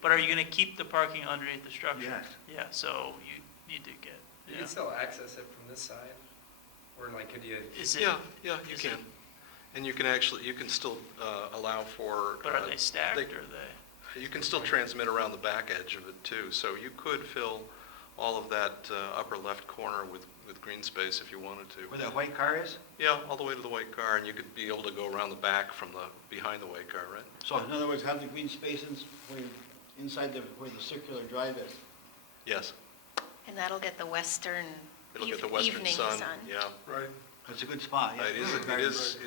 but are you gonna keep the parking underneath the structure? Yes. Yeah, so you need to get, You yeah. can still access it from this side, or like, could you? Is it? Yeah, you is can. it- And you can still allow for. But are they stacked, they- or are they? You can still transmit around the back edge of it too, so you could fill all of that upper left corner with green space if you wanted to. Where that white car is? Yeah, all the way to the white car, and you could be able to go around the back from behind the white car, right? So in other words, have the green space inside where the circular drive is. Yes, And that'll get the western it'll get the western evening sun, sun. yeah. Right. That's a good spot, yeah. It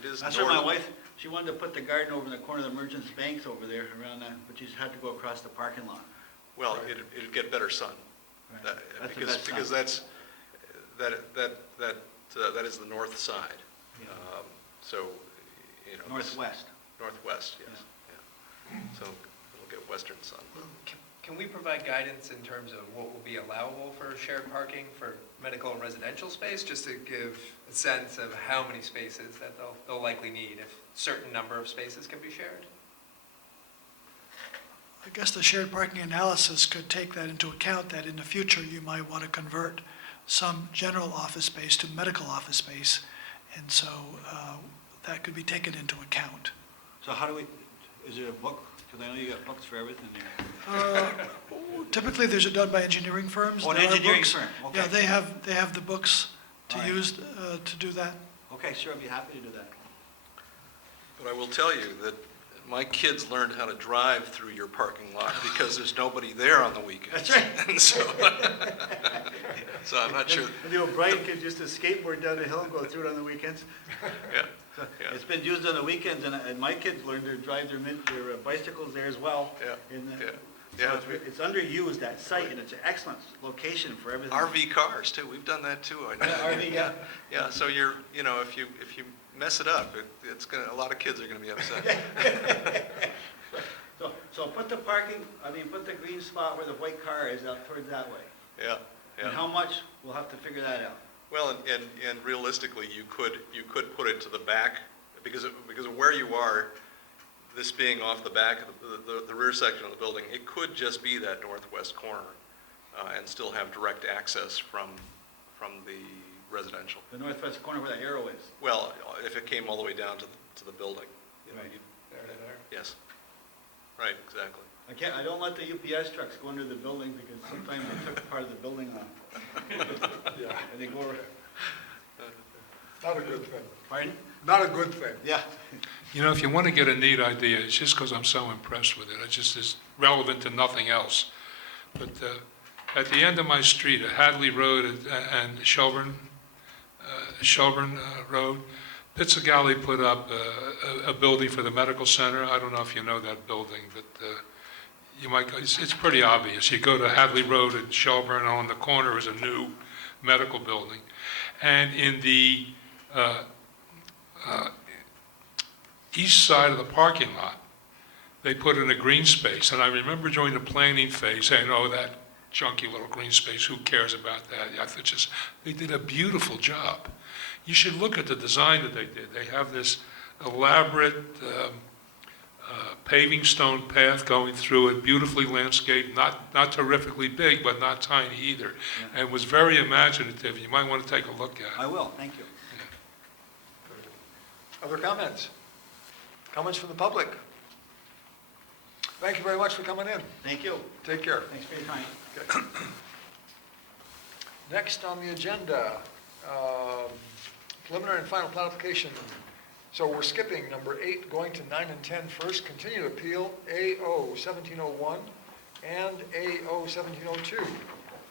is That's where my north- wife, she wanted to put the garden over in the corner of the Merchants Banks over there around that, but she's had to go across the parking lot. Well, it'd get better sun. Right. That- That's the Because, best because sun. that is the north side. Yeah. So, Northwest. Northwest, yes. Yeah. So it'll get western sun. Can we provide guidance in terms of what will be allowable for shared parking for medical and residential space, just to give a sense of how many spaces that they'll likely need, if certain number of spaces can be shared? I guess the shared parking analysis could take that into account, that in the future, you might want to convert some general office space to medical office space, and so that could be taken into account. So how do we, is there a book? Because I know you got books for everything there. Typically, these are done by engineering firms. Oh, an There are engineering books. firm, okay. Yeah, they have the books to All right. use to do that. Okay, sure, I'd be happy to do that. But I will tell you that my kids learned how to drive through your parking lot because there's nobody there on the weekends. That's right. And so I'm not sure, And the O'Brien kids used to skateboard down the hill and go through it on the weekends. yeah. So Yeah. It's been used on the weekends, and my kids learned to drive their bicycles there as well. Yeah, And, yeah. so Yeah. it's underused, that site, and it's an excellent location for everything. RV cars too, we've done that too, I know. Yeah, RV, yeah. Yeah, so if you mess it up, a lot of kids are gonna be upset. So put the put the green spot where the white car is out towards that way. Yeah, And yeah. how much, we'll have to figure that out. Well, and realistically, you could put it to the back, because of where you are, this being off the back of the rear section of the building, it could just be that northwest corner, and still have direct access from the residential. The northwest corner where that arrow is. Well, if it came all the way down to the building. you know, Right. you'd- There to there. Yes. Right, exactly. I don't let the UPS trucks go under the building, because sometimes they took part of the building off. Yeah, And they go over, not a good thing. pardon? Not a good thing. Yeah. You know, if you want to get a neat idea, it's just because I'm so impressed with it. It just is relevant to nothing else. But at the end of my street, at Hadley Road and Shelburne Road, Pizzagalli put up a building for the medical center. I don't know if you know that building, but you might go, it's pretty obvious. You go to Hadley Road and Shelburne, on the corner is a new medical building. And in the east side of the parking lot, they put in a green space. And I remember during the planning phase saying, oh, that junky little green space, who cares about that? I thought they did a beautiful job. You should look at the design that they did. They have this elaborate paving stone path going through it, beautifully landscaped, not terrifically big, but not tiny either. Yeah. And was very imaginative. You might want to take a look at it. I will, thank you. Other comments? Comments from the public? Thank you very much for coming in. Thank you. Take care. Thanks for your time. Okay. Next on the agenda, preliminary and final plat application, So we're skipping number 8, going to 9 and 10 first. Continued appeal AO 1701 and AO 1702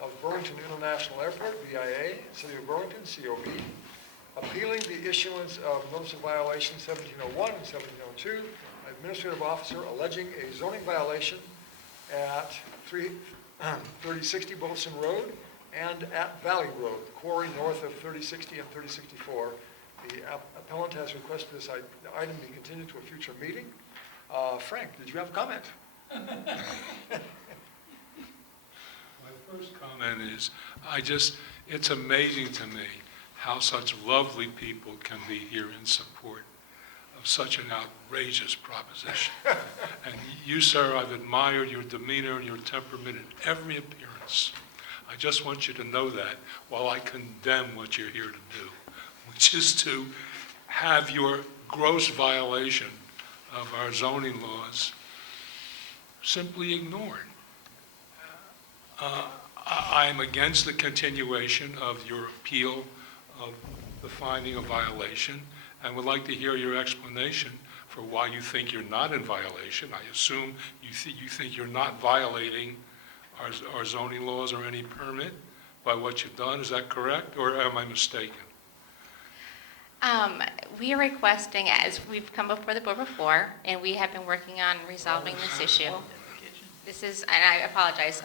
of Burlington International Airport, BIA, City of Burlington, COB, appealing the issuance of notice of violation 1701 and 1702, administrative officer alleging a zoning violation at 3060 Wilson Road and at Valley Road, the quarry north of 3060 and 3064. The appellant has requested this item be continued to a future meeting. Frank, did you have a comment? My first comment is, it's amazing to me how such lovely people can be here in support of such an outrageous proposition. And you, sir, I've admired your demeanor and your temperament in every appearance. I just want you to know that while I condemn what you're here to do, which is to have your gross violation of our zoning laws simply ignored. I'm against the continuation of your appeal of the finding of violation, and would like to hear your explanation for why you think you're not in violation. I assume you think you're not violating our zoning laws or any permit by what you've done. Is that correct, or am I mistaken? We are requesting, as we've come before the board before, and we have been working on resolving this issue. This is, and I apologize,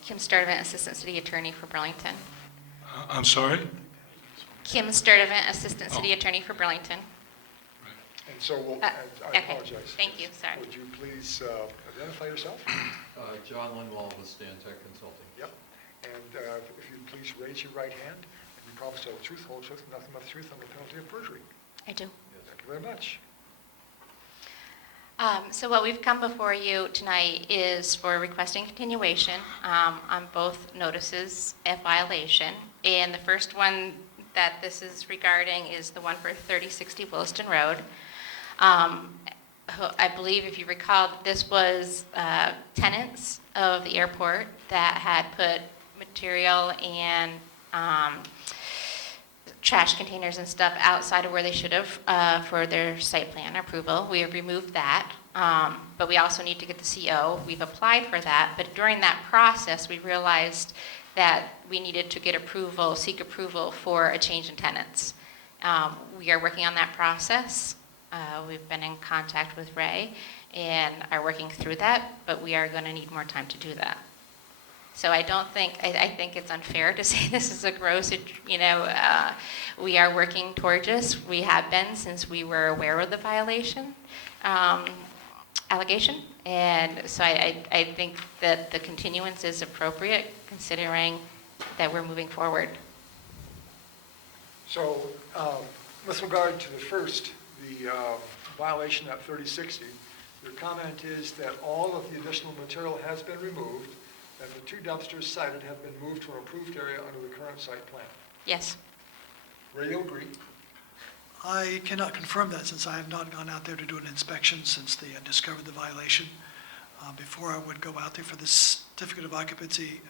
Kim Sturdivant, Assistant City Attorney for Burlington. I'm sorry? Kim Sturdivant, Assistant City Attorney for Burlington. And so we'll, Okay. I apologize. Thank you, sorry. Would you please identify yourself? John Lindwall with Stantec Consulting. Yep. And if you'd please raise your right hand, and you promise to tell the truth, whole truth, and nothing but the truth on the penalty of perjury. I do. Thank you very much. So what we've come before you tonight is for requesting continuation on both notices of violation. And the first one that this is regarding is the one for 3060 Williston Road. I believe, if you recall, this was tenants of the airport that had put material and trash containers and stuff outside of where they should have for their site plan approval. We have removed that, but we also need to get the CO. We've applied for that, but during that process, we realized that we needed to get approval, seek approval for a change in tenants. We are working on that process. We've been in contact with Ray and are working through that, but we are going to need more time to do that. So I think it's unfair to say this is a gross, we are working towards this. We have been since we were aware of the violation allegation. And so I think that the continuance is appropriate considering that we're moving forward. So with regard to the first, the violation at 3060, your comment is that all of the additional material has been removed and the 2 dumpsters cited have been moved to an approved area under the current site plan. Yes. Ray, you agree? I cannot confirm that since I have not gone out there to do an inspection since they discovered the violation. Before I would go out there for the certificate of occupancy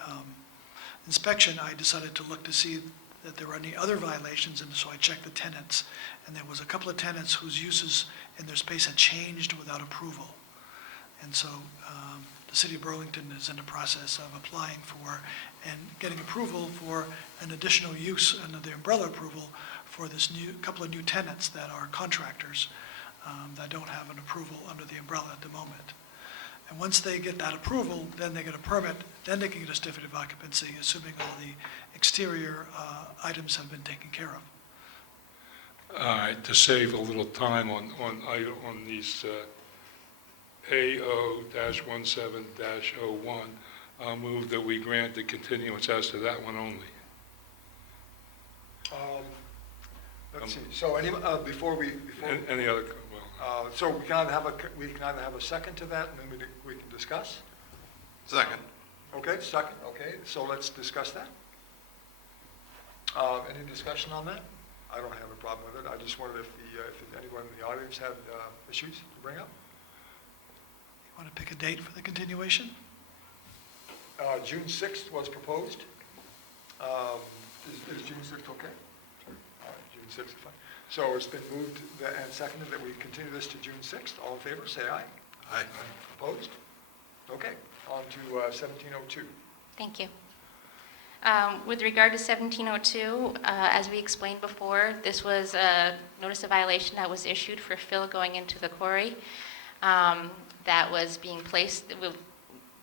inspection, I decided to look to see that there were any other violations, and so I checked the tenants. And there was a couple of tenants whose uses in their space had changed without approval. And so the City of Burlington is in the process of applying for and getting approval for an additional use under the umbrella approval for this couple of new tenants that are contractors that don't have an approval under the umbrella at the moment. And once they get that approval, then they get a permit, then they can get a certificate of occupancy, assuming all the exterior items have been taken care of. All right, to save a little time on these AO-17-01, I'll move that we grant the continuance as to that one only. Let's see. So before we Any other, so we can either have a second to that, and then we can discuss. Second. Okay, second. Okay, so let's discuss that. Any discussion on that? I don't have a problem with it. I just wondered if anyone in the audience had issues to bring up. You want to pick a date for the continuation? June 6th was proposed. Is June 6th okay? All right, June June 6th, fine. So it's been moved and seconded that we continue this to June 6th. All in favor, say aye. Aye. Opposed? Okay, on to 1702. Thank you. With regard to 1702, as we explained before, this was a notice of violation that was issued for fill going into the quarry. That was being placed,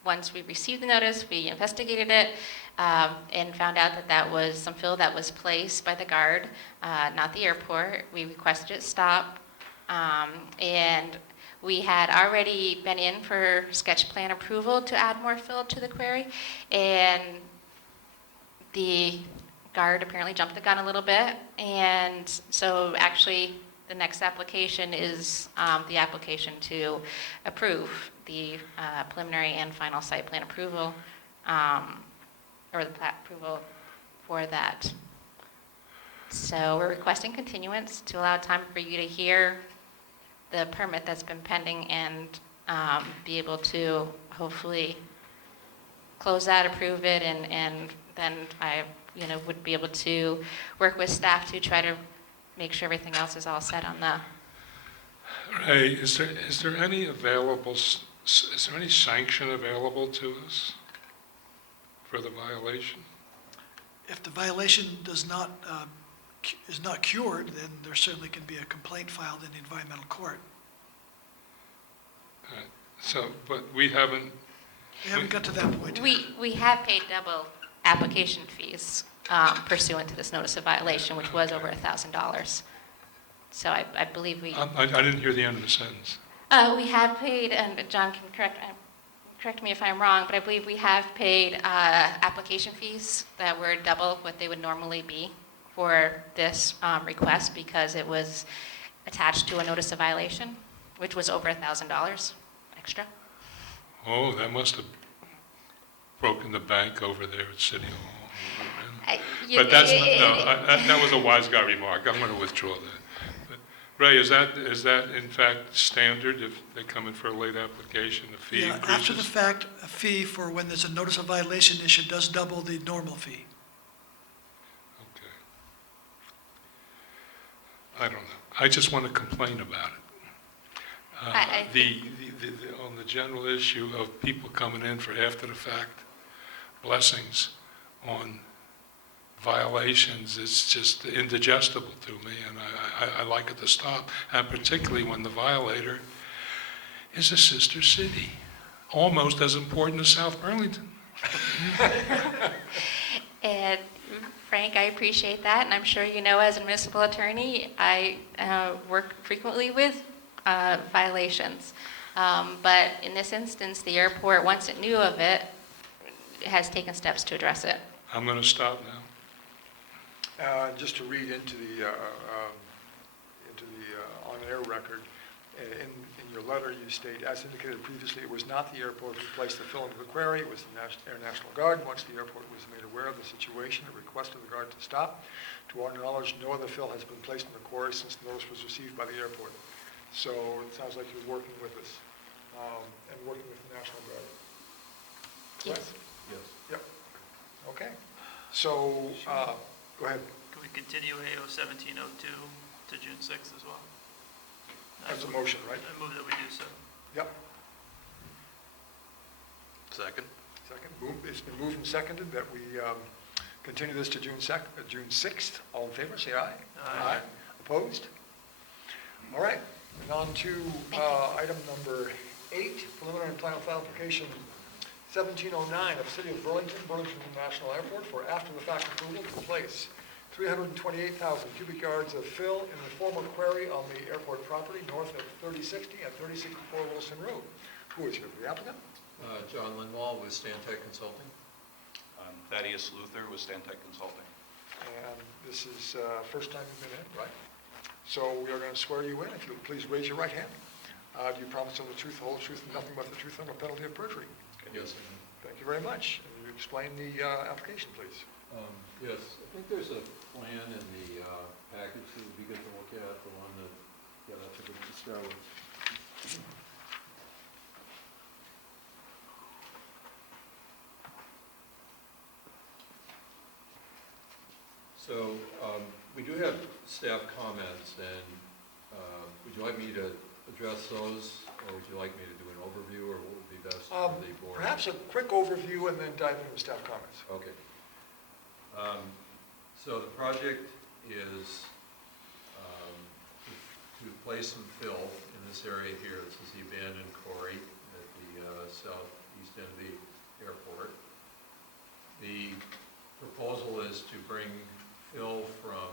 once we received the notice, we investigated it and found out that that was some fill that was placed by the guard, not the airport. We requested it stop. And we had already been in for sketch plan approval to add more fill to the quarry. And the guard apparently jumped the gun a little bit. And so actually the next application is the application to approve the preliminary and final site plan approval, or the plat approval for that. So we're requesting continuance to allow time for you to hear the permit that's been pending and be able to hopefully close that, approve it, and then I would be able to work with staff to try to make sure everything else is all set on the. Ray, is there any is there any sanction available to us for the violation? If the violation is not cured, then there certainly can be a complaint filed in the environmental court. So, but we haven't. We haven't got to that point yet. We have paid double application fees pursuant to this notice of violation, which was over $1,000. So I believe we. I didn't hear the end of the sentence. We have paid, and John can correct me if I'm wrong, but I believe we have paid application fees that were double what they would normally be for this request because it was attached to a notice of violation, which was over $1,000 extra. Oh, that must have broken the bank over there at City Hall. But that's that was a wise guy remark. I'm going to withdraw that. But Ray, is that in fact standard if they come in for a late application, the fee increases? After the fact, a fee for when there's a notice of violation issued does double the normal fee. Okay. I don't know. I just want to complain about it. On the general issue of people coming in for after the fact blessings on violations, it's just indigestible to me, and I like it to stop, and particularly when the violator is a sister city, almost as important as South Burlington. And Frank, I appreciate that, and I'm sure you know as a municipal attorney, I work frequently with violations. But in this instance, the airport, once it knew of it, has taken steps to address it. I'm going to stop now. Just to read into the on-air record, in your letter you state, as indicated previously, it was not the airport who placed the fill into the quarry, it was the Air National Guard. Once the airport was made aware of the situation, it requested the Guard to stop. To our knowledge, no other fill has been placed in the quarry since the notice was received by the airport. So it sounds like you're working with us and working with the National Guard. Yes. Yes. Yep. Okay. So, go ahead. Can we continue AO 1702 to June 6th as well? That's a motion, right? I move that we do so. Yep. Second? Second. It's been moved and seconded that we continue this to June 6th. All in favor, say aye. Aye. Opposed? All right. And on to item number 8, preliminary and final file application 1709 of City of Burlington, Burlington International Airport for after-the-fact approval to place 328,000 cubic yards of fill in the former quarry on the airport property north of 3060 and 3064 Wilson Road. Who is here for the applicant? John Linwall with Stantec Consulting. I'm Thaddeus Luther with Stantec Consulting. And this is first time you've been in, right? So we are going to swear you in. If you'll please raise your right hand. Do you promise to tell the truth, the whole truth, and nothing but the truth under penalty of perjury? Yes. Thank you very much. And you explain the application, please. Yes, I think there's a plan in the package that would be good to look at, the one that, yeah, that's a good to start with. So We do have staff comments, and would you like me to address those, or would you like me to do an overview, or what would be best for the board? Perhaps a quick overview and then dive into the staff comments. Okay. So the project is to place some fill in this area here. This is the abandoned quarry at the southeast end of the airport. The proposal is to bring fill from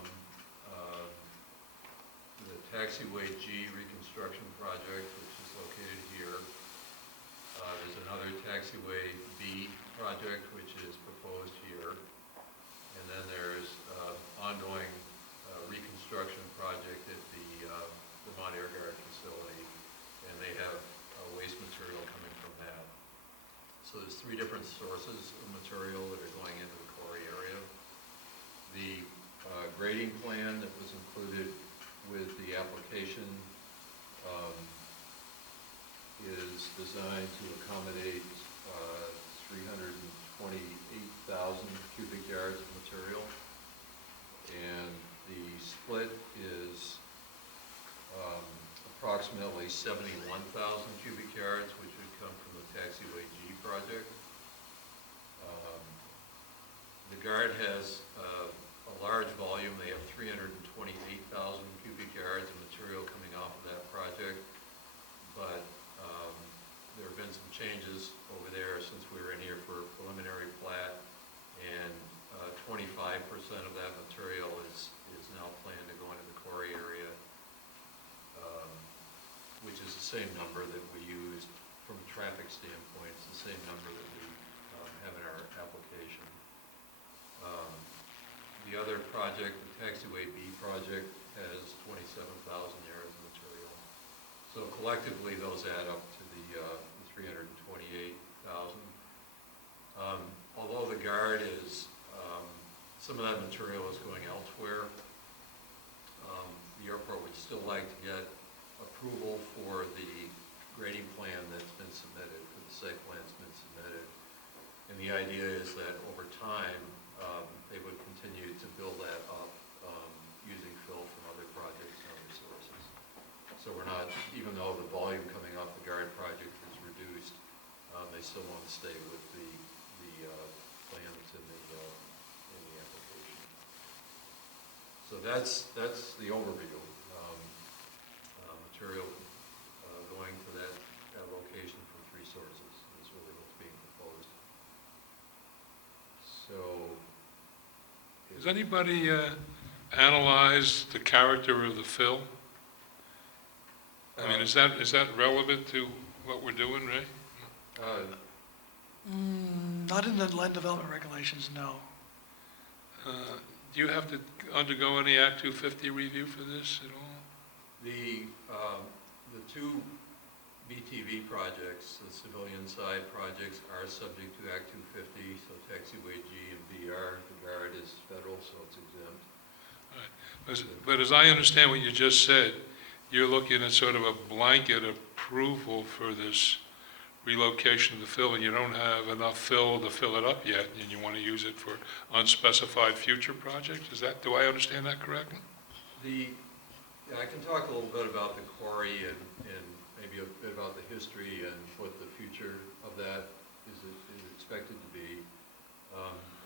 the taxiway G reconstruction project, which is located here. There's another taxiway B project, which is proposed here. And then there's ongoing reconstruction project at the Vermont Air Guard facility, and they have waste material coming from that. So there's 3 different sources of material that are going into the quarry area. The grading plan that was included with the application is designed to accommodate 328,000 cubic yards of material, and the split is approximately 71,000 cubic yards, which would come from the taxiway G project. The Guard has a large volume. They have 328,000 cubic yards of material coming off of that project, but there have been some changes over there since we were in here for preliminary plat, and 25% of that material is now planned to go into the quarry area, which is the same number that we used from a traffic standpoint. It's the same number that we have in our application. The other project, the taxiway B project, has 27,000 yards of material. So collectively, those add up to the 328,000. Although the Guard is, some of that material is going elsewhere, the airport would still like to get approval for the grading plan that's been submitted, for the site plan's been submitted. And the idea is that over time, they would continue to build that up using fill from other projects and other sources. So we're not, even though the volume coming off the Guard project is reduced, they still want to stay with the plans in the application. So that's the overview. Material going to that location from 3 sources is really what's being proposed. So, Has anybody analyzed the character of the fill? I mean, is that relevant to what we're doing, Ray? Not in the land development regulations, no. Do you have to undergo any Act 250 review for this at all? The 2 BTV projects, the civilian side projects, are subject to Act 250, so taxiway G and BR. The Guard is federal, so it's exempt. All right. But as I understand what you just said, you're looking at sort of a blanket approval for this relocation of the fill, and you don't have enough fill to fill it up yet, and you want to use it for unspecified future projects? Do I understand that correctly? I can talk a little bit about the quarry and maybe a bit about the history and what the future of that is expected to be.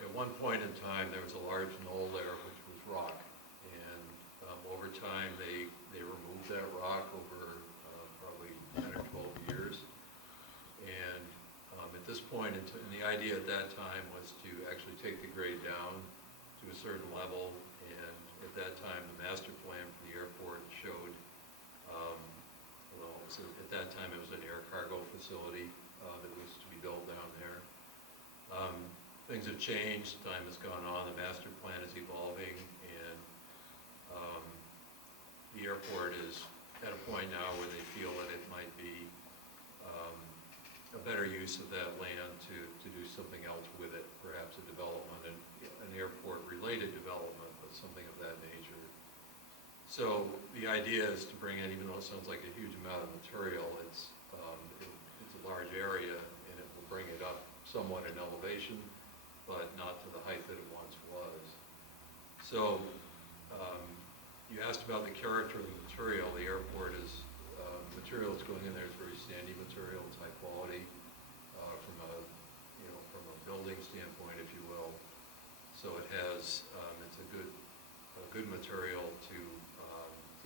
At one point in time, there was a large knoll there, which was rock, and over time, they removed that rock over probably 10 or 12 years. And at this point, and the idea at that time was to actually take the grade down to a certain level, and at that time, the master plan for the airport showed, at that time it was an air cargo facility that was to be built down there. Things have changed, time has gone on, the master plan is evolving, and the airport is at a point now where they feel that it might be a better use of that land to do something else with it, perhaps a development, an airport-related development, but something of that nature. So the idea is to bring in, even though it sounds like a huge amount of material, it's a large area, and it will bring it up somewhat in elevation, but not to the height that it once was. So You asked about the character of the material. The airport is, material that's going in there is very sandy material, it's high quality, from a, from a building standpoint, if you will. So it has, it's a good material to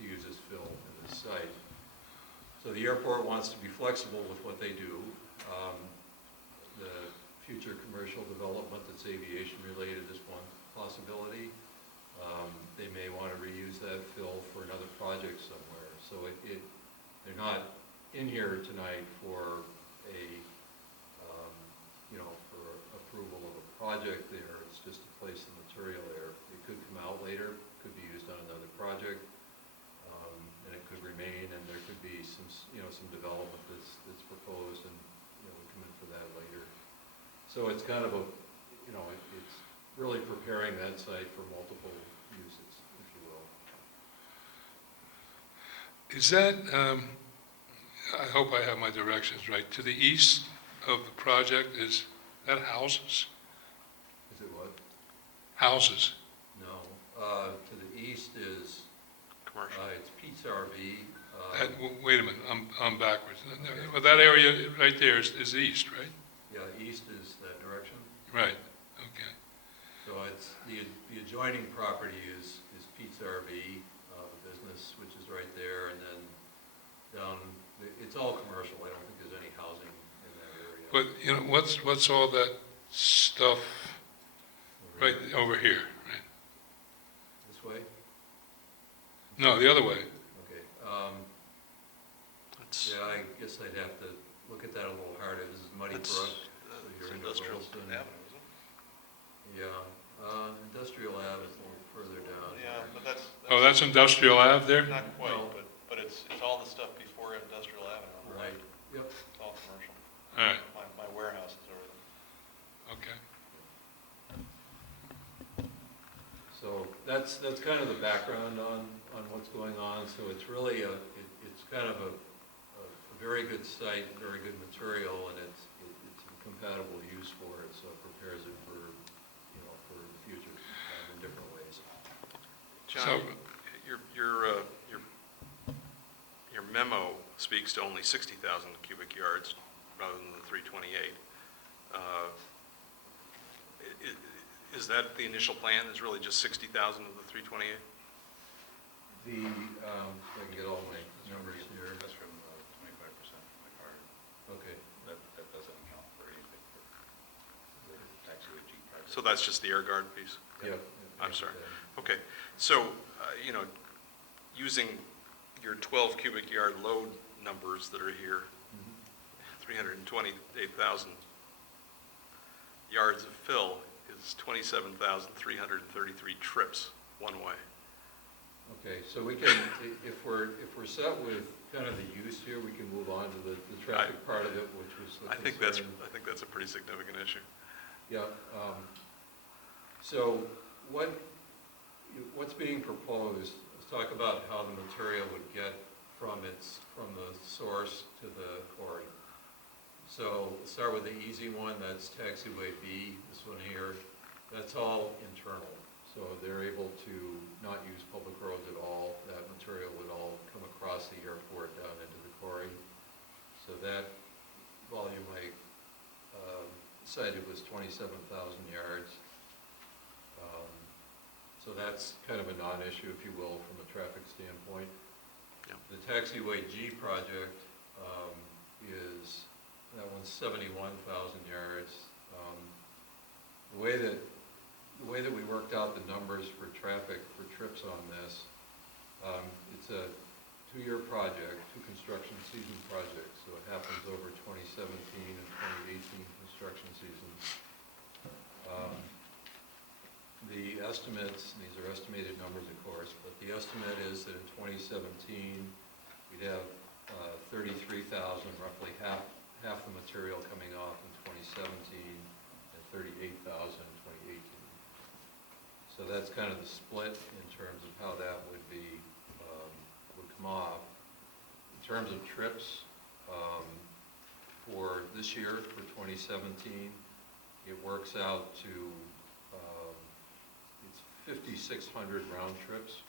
use as fill in this site. So the airport wants to be flexible with what they do. The future commercial development that's aviation related is one possibility. They may want to reuse that fill for another project somewhere. So they're not in here tonight for for approval of a project there. It's just to place the material there. It could come out later, could be used on another project, and it could remain, and there could be some development that's proposed, and we come in for that later. So it's kind of it's really preparing that site for multiple uses, if you will. Is that, I hope I have my directions right, to the east of the project, is that houses? Is it what? Houses. No. To the east is, it's Pete's RV. Wait a minute, I'm backwards. Well, that area right there is east, right? Yeah, east is that direction. Right, okay. So it's, the adjoining property is Pete's RV, the business, which is right there, and then down, it's all commercial. I don't think there's any housing in that area. But, what's all that stuff right over here, right? This way? No, the other way. Okay. Yeah, I guess I'd have to look at that a little harder. This is Muddy Brook. It's Industrial Avenue, isn't it? Yeah, Industrial Ave is a little further down. Yeah, but that's. Oh, that's Industrial Ave there? Not quite, No. but it's all the stuff before Industrial Avenue on the Right. right. Yep. It's all commercial. All right, My warehouse is over there. okay. So that's kind of the background on what's going on. So it's really it's kind of a very good site, very good material, and it's a compatible use for it. So it prepares it for for the future in different ways. John, your memo speaks to only 60,000 cubic yards rather than the 328. Is that the initial plan, is really just 60,000 of the 328? The, if I can get all my numbers here. That's from 25% of my card. Okay. That doesn't account for anything for taxiway G project. So that's just the air guard piece? Yeah. I'm sorry. Okay, so, using your 12 cubic yard load numbers that are here, 328,000 yards of fill is 27,333 trips one way. Okay, so we can, if we're set with kind of the use here, we can move on to the traffic part of it, which was the I think that's concern. a pretty significant issue. Yeah. So what's being proposed, let's talk about how the material would get from the source to the quarry. So let's start with the easy one, that's taxiway B, this one here. That's all internal. So they're able to not use public roads at all. That material would all come across the airport down into the quarry. So that volume I cited was 27,000 yards. So that's kind of a non-issue, if you will, from a traffic standpoint. Yeah. The taxiway G project is, that one's 71,000 yards. The way that we worked out the numbers for traffic for trips on this, it's a 2-year project, 2 construction season projects, so it happens over 2017 and 2018 construction seasons. The estimates, and these are estimated numbers of course, but the estimate is that in 2017 we'd have 33,000, roughly half the material coming off in 2017 and 38,000 in 2018. So that's kind of the split in terms of how that would come off. In terms of trips, for this year, for 2017, it works out to, it's 5,600 round trips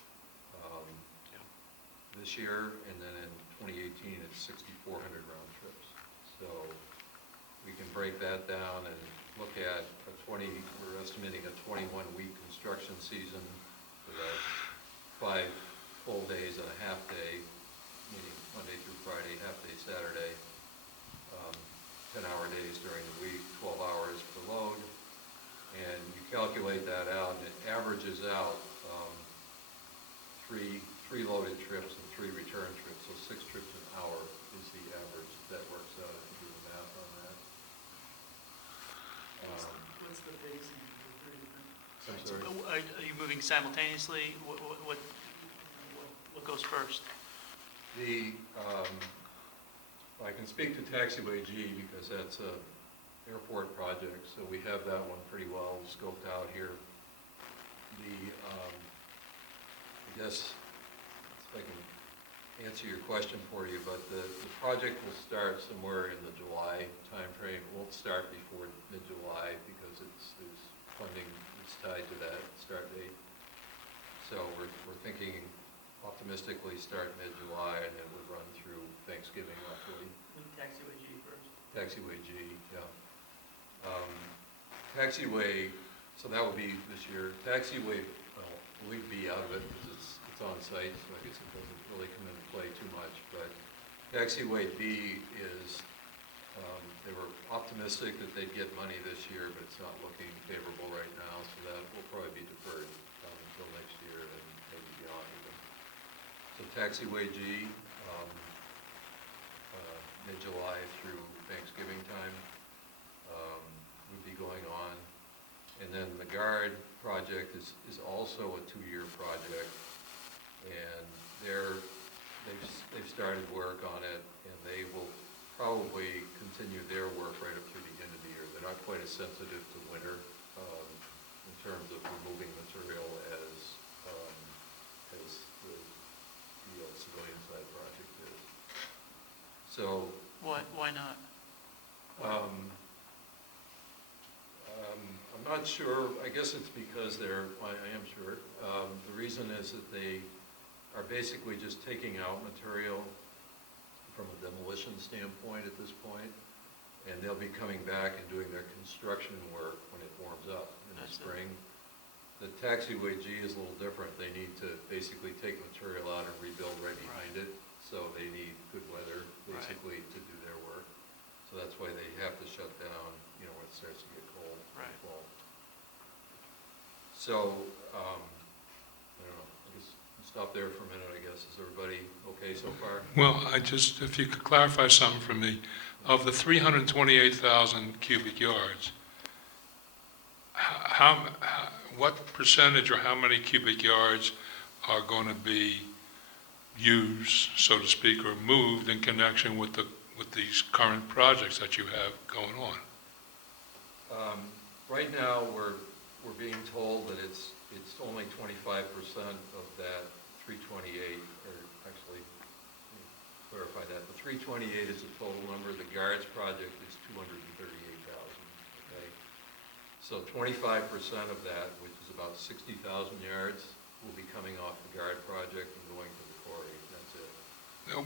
this year, and then in 2018, it's 6,400 round trips. So we can break that down and look at we're estimating a 21-week construction season with 5 full days and a half day, meaning Monday through Friday, half day Saturday, 10-hour days during the week, 12 hours per load. And you calculate that out, and it averages out three loaded trips and 3 return trips, so 6 trips an hour is the average that works out, if you do the math on that. What's the pace? I'm sorry? Are you moving simultaneously? What goes first? I can speak to Taxiway G because that's a airport project, so we have that one pretty well scoped out here. I guess if I can answer your question for you, but the project will start somewhere in the July timeframe. It won't start before mid-July because there's funding that's tied to that start date. So we're thinking optimistically start mid-July, and then we'll run through Thanksgiving roughly. Taxiway G first. Taxiway G, yeah. Taxiway, so that will be this year. Taxiway, well, we'll leave B out of it because it's on site, so I guess it doesn't really come into play too much. But Taxiway B is, they were optimistic that they'd get money this year, but it's not looking favorable right now, so that will probably be deferred until next year and maybe beyond even. So Taxiway G, mid-July through Thanksgiving time would be going on. And then the GUARD project is also a 2-year project, and they've started work on it, and they will probably continue their work right up through the end of the year. They're not quite as sensitive to winter in terms of removing material as the civilian side project is. So. Why not? I'm not sure. I guess it's because I am sure. The reason is that they are basically just taking out material from a demolition standpoint at this point, and they'll be coming back and doing their construction work when it warms up in the spring. The Taxiway G is a little different. They need to basically take material out and rebuild right behind it, so they need good weather basically to do their work. So that's why they have to shut down, when it starts to get cold in the fall. So, I don't know, I guess we'll stop there for a minute, I guess. Is everybody okay so far? Well, if you could clarify something for me, of the 328,000 cubic yards, what percentage or how many cubic yards are going to be used, so to speak, or moved in connection with these current projects that you have going on? Right now, we're being told that it's only 25% of that 328, or actually, let me clarify that. The 328 is the total number. The GUARDS project is 238,000, okay? So 25% of that, which is about 60,000 yards, will be coming off the GUARD project and going to the quarry. That's it.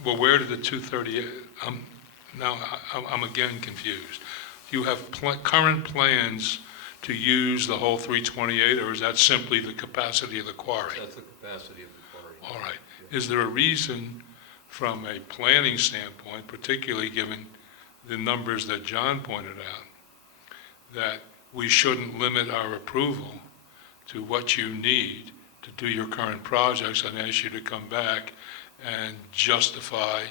Well, where did the 238, now I'm again confused. You have current plans to use the whole 328, or is that simply the capacity of the quarry? That's the capacity of the quarry. All right. Is there a reason from a planning standpoint, particularly given the numbers that John pointed out, that we shouldn't limit our approval to what you need to do your current projects and ask you to come back and justify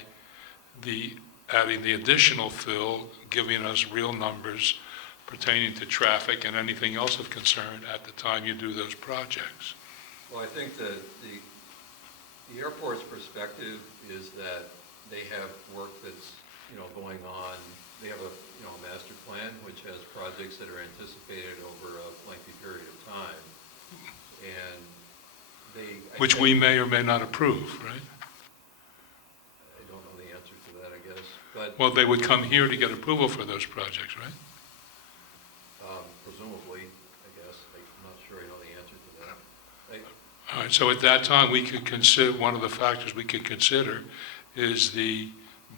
adding the additional fill, giving us real numbers pertaining to traffic and anything else of concern at the time you do those projects? Well, I think that the airport's perspective is that they have work that's, going on. They have a master plan which has projects that are anticipated over a lengthy period of time. And which we may or may not approve, right? I don't know the answer to that, I guess. But well, they would come here to get approval for those projects, right? Presumably, I guess. I'm not sure I know the answer to that. All right, so at that time, we could consider, one of the factors we could consider is the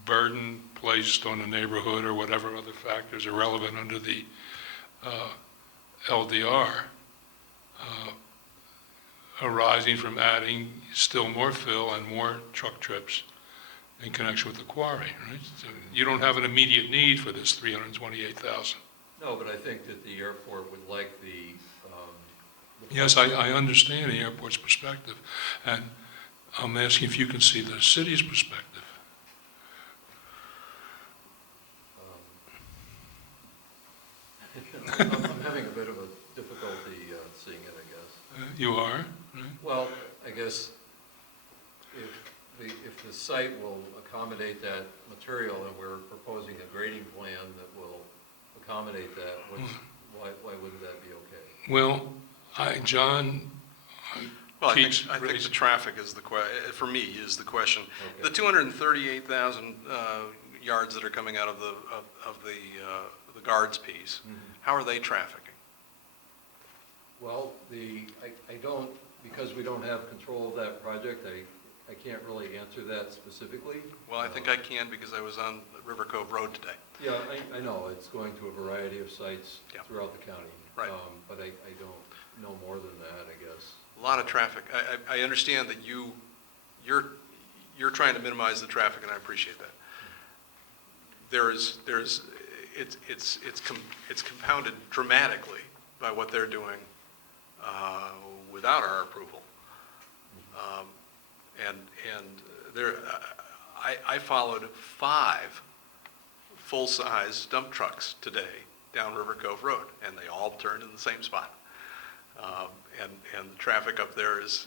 burden placed on the neighborhood or whatever other factors are relevant under the LDR arising from adding still more fill and more truck trips in connection with the quarry, right? So you don't have an immediate need for this 328,000. No, but I think that the airport would like the Yes, I understand the airport's perspective, and I'm asking if you can see the city's perspective. I'm having a bit of a difficulty seeing it, I guess. You are? Right? Well, I guess if the site will accommodate that material, and we're proposing a grading plan that will accommodate that, why wouldn't that be okay? Well, John Well, I keeps think the raising- traffic is for me, is the question. Okay. The 238,000 yards that are coming out of the guards piece, how are they trafficking? Well, I don't, because we don't have control of that project, I can't really answer that specifically. Well, I think I can because I was on River Cove Road today. Yeah, I know, it's going to a variety of sites Yeah. throughout the county. Right. But I don't know more than that, I guess. A lot of traffic. I understand that you're trying to minimize the traffic, and I appreciate that. It's compounded dramatically by what they're doing without our approval. I followed 5 full-size dump trucks today down River Cove Road, and they all turned in the same spot. And the traffic up there is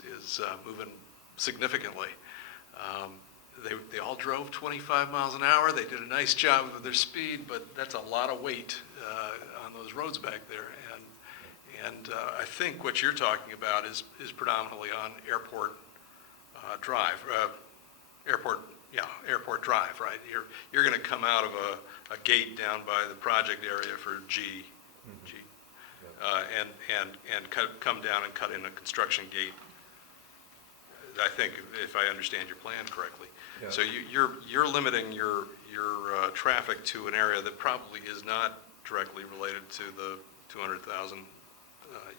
moving significantly. They all drove 25 miles an hour. They did a nice job with their speed, but that's a lot of weight on those roads back there. And I think what you're talking about is predominantly on Airport Drive. Airport Drive, right? You're going to come out of a gate down by the project area for G, and come down and cut in a construction gate. I think, if I understand your plan correctly. Yeah. So you're limiting your traffic to an area that probably is not directly related to the 200,000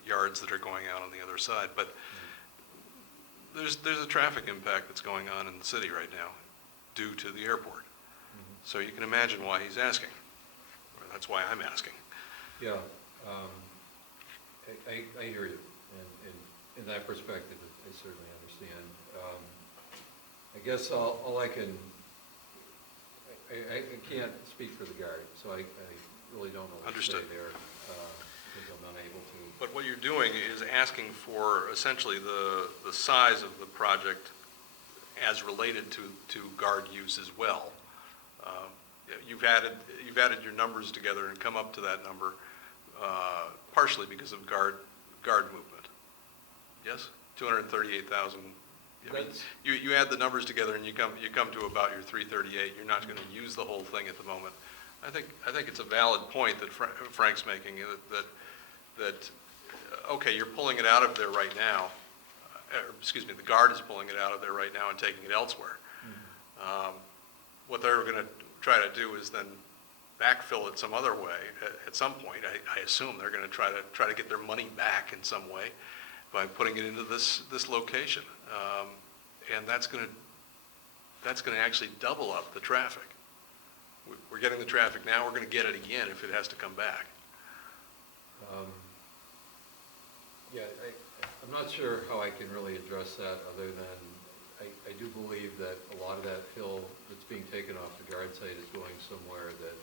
yards that are going out on the other side, but there's a traffic impact that's going on in the city right now due to the airport. So you can imagine why he's asking, or that's why I'm asking. Yeah, I hear you, and in that perspective, I certainly understand. I guess all I can, I can't speak for the guard, so I really don't know what to say Understood. there, because I'm unable to. But what you're doing is asking for essentially the size of the project as related to guard use as well. You've added your numbers together and come up to that number partially because of guard movement. Yes, 238,000. I mean, you add the numbers together and you come to about your 338. You're not going to use the whole thing at the moment. I think it's a valid point that Frank's making, that okay, you're pulling it out of there right now. Excuse me, the guard is pulling it out of there right now and taking it elsewhere. What they're going to try to do is then backfill it some other way at some point. I assume they're going to try to get their money back in some way by putting it into this location, and that's going to actually double up the traffic. We're getting the traffic now. We're going to get it again if it has to come back. Yeah, I'm not sure how I can really address that other than I do believe that a lot of that fill that's being taken off the guard site is going somewhere that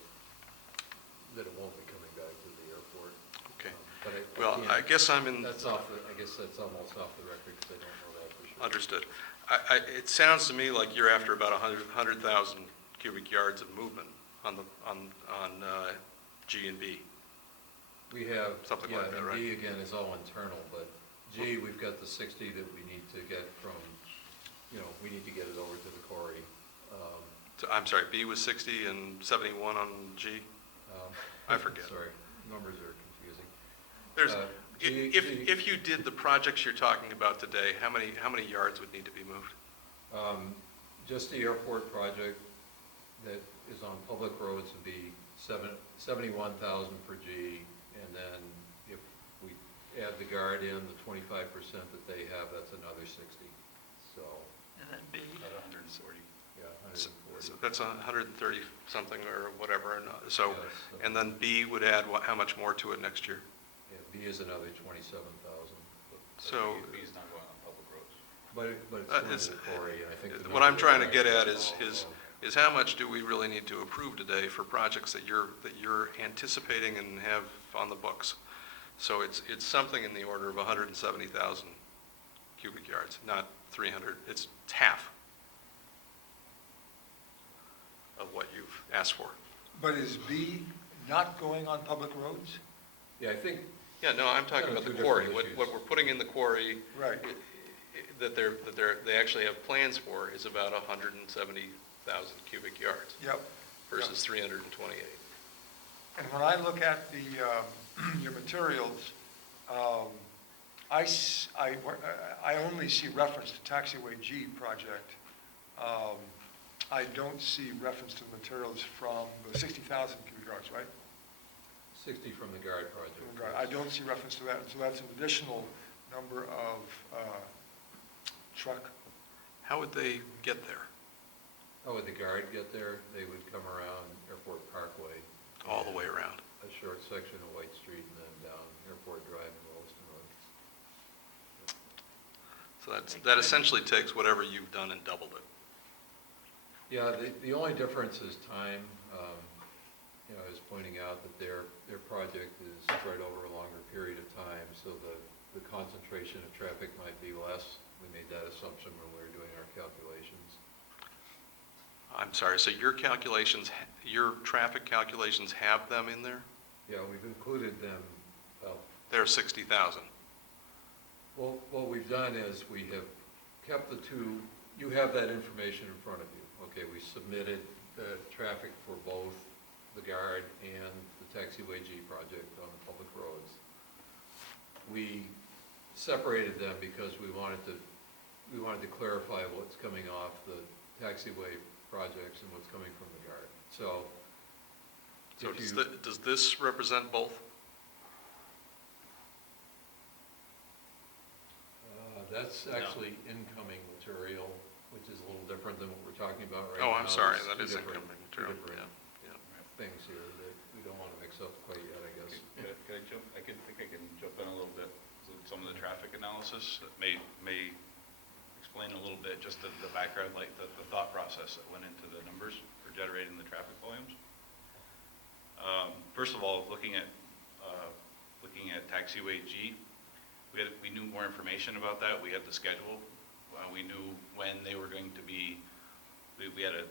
it won't be coming back to the airport. Okay. But Well, can't- I guess I'm in. I guess that's almost off the record because I don't know that for sure. Understood. It sounds to me like you're after about 100,000 cubic yards of movement on G and B. We have, Something like that, and right? D again is all internal, but G, we've got the 60 that we need to get from, we need to get it over to the quarry. So, I'm sorry, B was 60 and 71 on G? I forget. Sorry, numbers are confusing. If you did the projects you're talking about today, how many yards would need to be moved? Just the airport project that is on public roads would be 71,000 per G, and then if we add the guard in, the 25% that they have, that's another 60. So, And then B, About 140. yeah, So 140. that's 130 something or whatever, and so, Yes. and then B would add how much more to it next year? Yeah, B is another 27,000. So, B's not going on public roads. But it's going to the quarry, and I think. the what I'm number trying to is get at all is how much do we really need to approve today for projects that you're anticipating and have on the books? So it's something in the order of 170,000 cubic yards, not 300. It's half of what you've asked for. But is B not going on public roads? Yeah, I think. Yeah, no, I'm talking about the Two quarry. different What issues. we're putting in the quarry Right. that they actually have plans for is about 170,000 cubic yards Yep. versus 328. And when I look at the, your materials, I only see reference to taxiway G project. I don't see reference to the materials from the 60,000 cubic yards, right? 60 from the guard project. I don't see reference to that, so that's an additional number of truck. How would they get there? How would the guard get there? They would come around Airport Parkway. All the way around? A short section of White Street and then down Airport Drive and Williston Road. So that essentially takes whatever you've done and doubled it. Yeah, the only difference is time. You know, I was pointing out that their project is spread over a longer period of time, so the concentration of traffic might be less. We made that assumption when we were doing our calculations. I'm sorry, so your calculations, your traffic calculations have them in there? Yeah, we've included them, well, They're 60,000. well, what we've done is we have kept the two, you have that information in front of you. Okay, we submitted the traffic for both the guard and the taxiway G project on the public roads. We separated them because we wanted to clarify what's coming off the taxiway projects and what's coming from the guard. So, So if does this represent both? That's actually incoming material, which is a little different than what we're talking about right Oh, now. I'm sorry, There's that two is different- incoming two material, different yeah. things here that we don't want to mix up quite yet, I guess. Can I jump, I think I can jump in a little bit. So some of the traffic analysis that may explain a little bit just the background, like the thought process that went into the numbers for generating the traffic volumes. First of all, looking at taxiway G, we knew more information about that. We had the schedule. We knew when they were going to be, we had a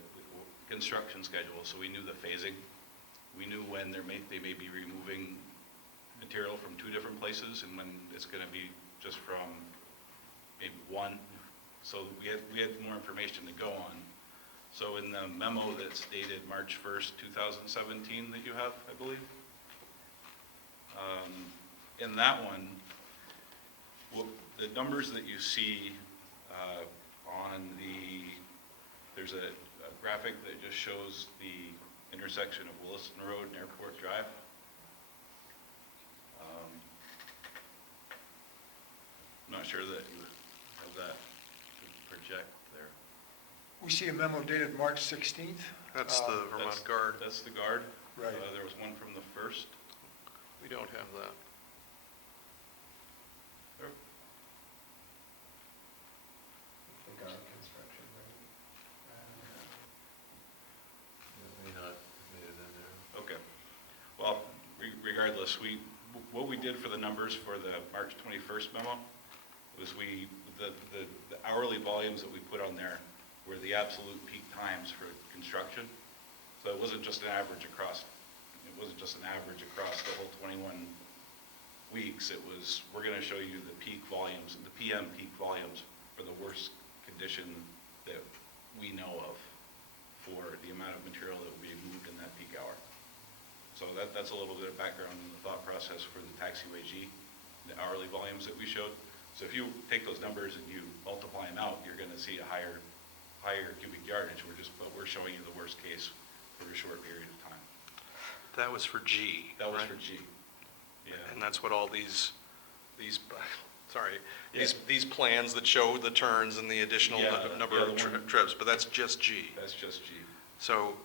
construction schedule, so we knew the phasing. We knew when they may be removing material from two different places and when it's going to be just from maybe one. So we had more information to go on. So in the memo that's dated March 1st, 2017 that you have, I believe, in that one, the numbers that you see there's a graphic that just shows the intersection of Williston Road and Airport Drive. I'm not sure that you have that to project there. We see a memo dated March 16th. That's the Vermont Guard. That's the Guard. Right. There was one from the 1st. We don't have that. There. May not have made it in there. Okay. Well, regardless, what we did for the numbers for the March 21st memo was the hourly volumes that we put on there were the absolute peak times for construction. So it wasn't just an average across the whole 21 weeks. It was, we're going to show you the peak volumes, the PM peak volumes for the worst condition that we know of for the amount of material that we moved in that peak hour. So that's a little bit of background in the thought process for the taxiway G. the hourly volumes that we showed. So if you take those numbers and you multiply them out, you're gonna see a higher cubic yardage. But we're showing you the worst case for a short period of time. That was for G, That was right? for G. Yeah. And that's what all these, sorry, Yeah. these plans that show the turns and the additional Yeah, number the of one- trips, but that's just G. That's just G. So,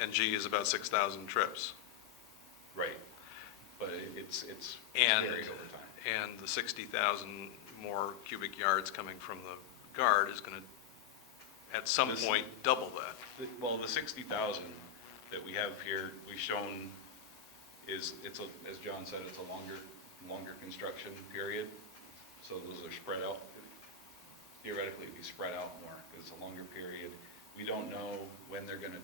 and G is about 6,000 trips. Right. But it's And, varied over time. and the 60,000 more cubic yards coming from the guard is going to, at some This- point, double that. Well, the 60,000 that we have here, we've shown as John said, it's a longer construction period. So those are spread out. Theoretically, it'd be spread out more because it's a longer period. We don't know when they're gonna,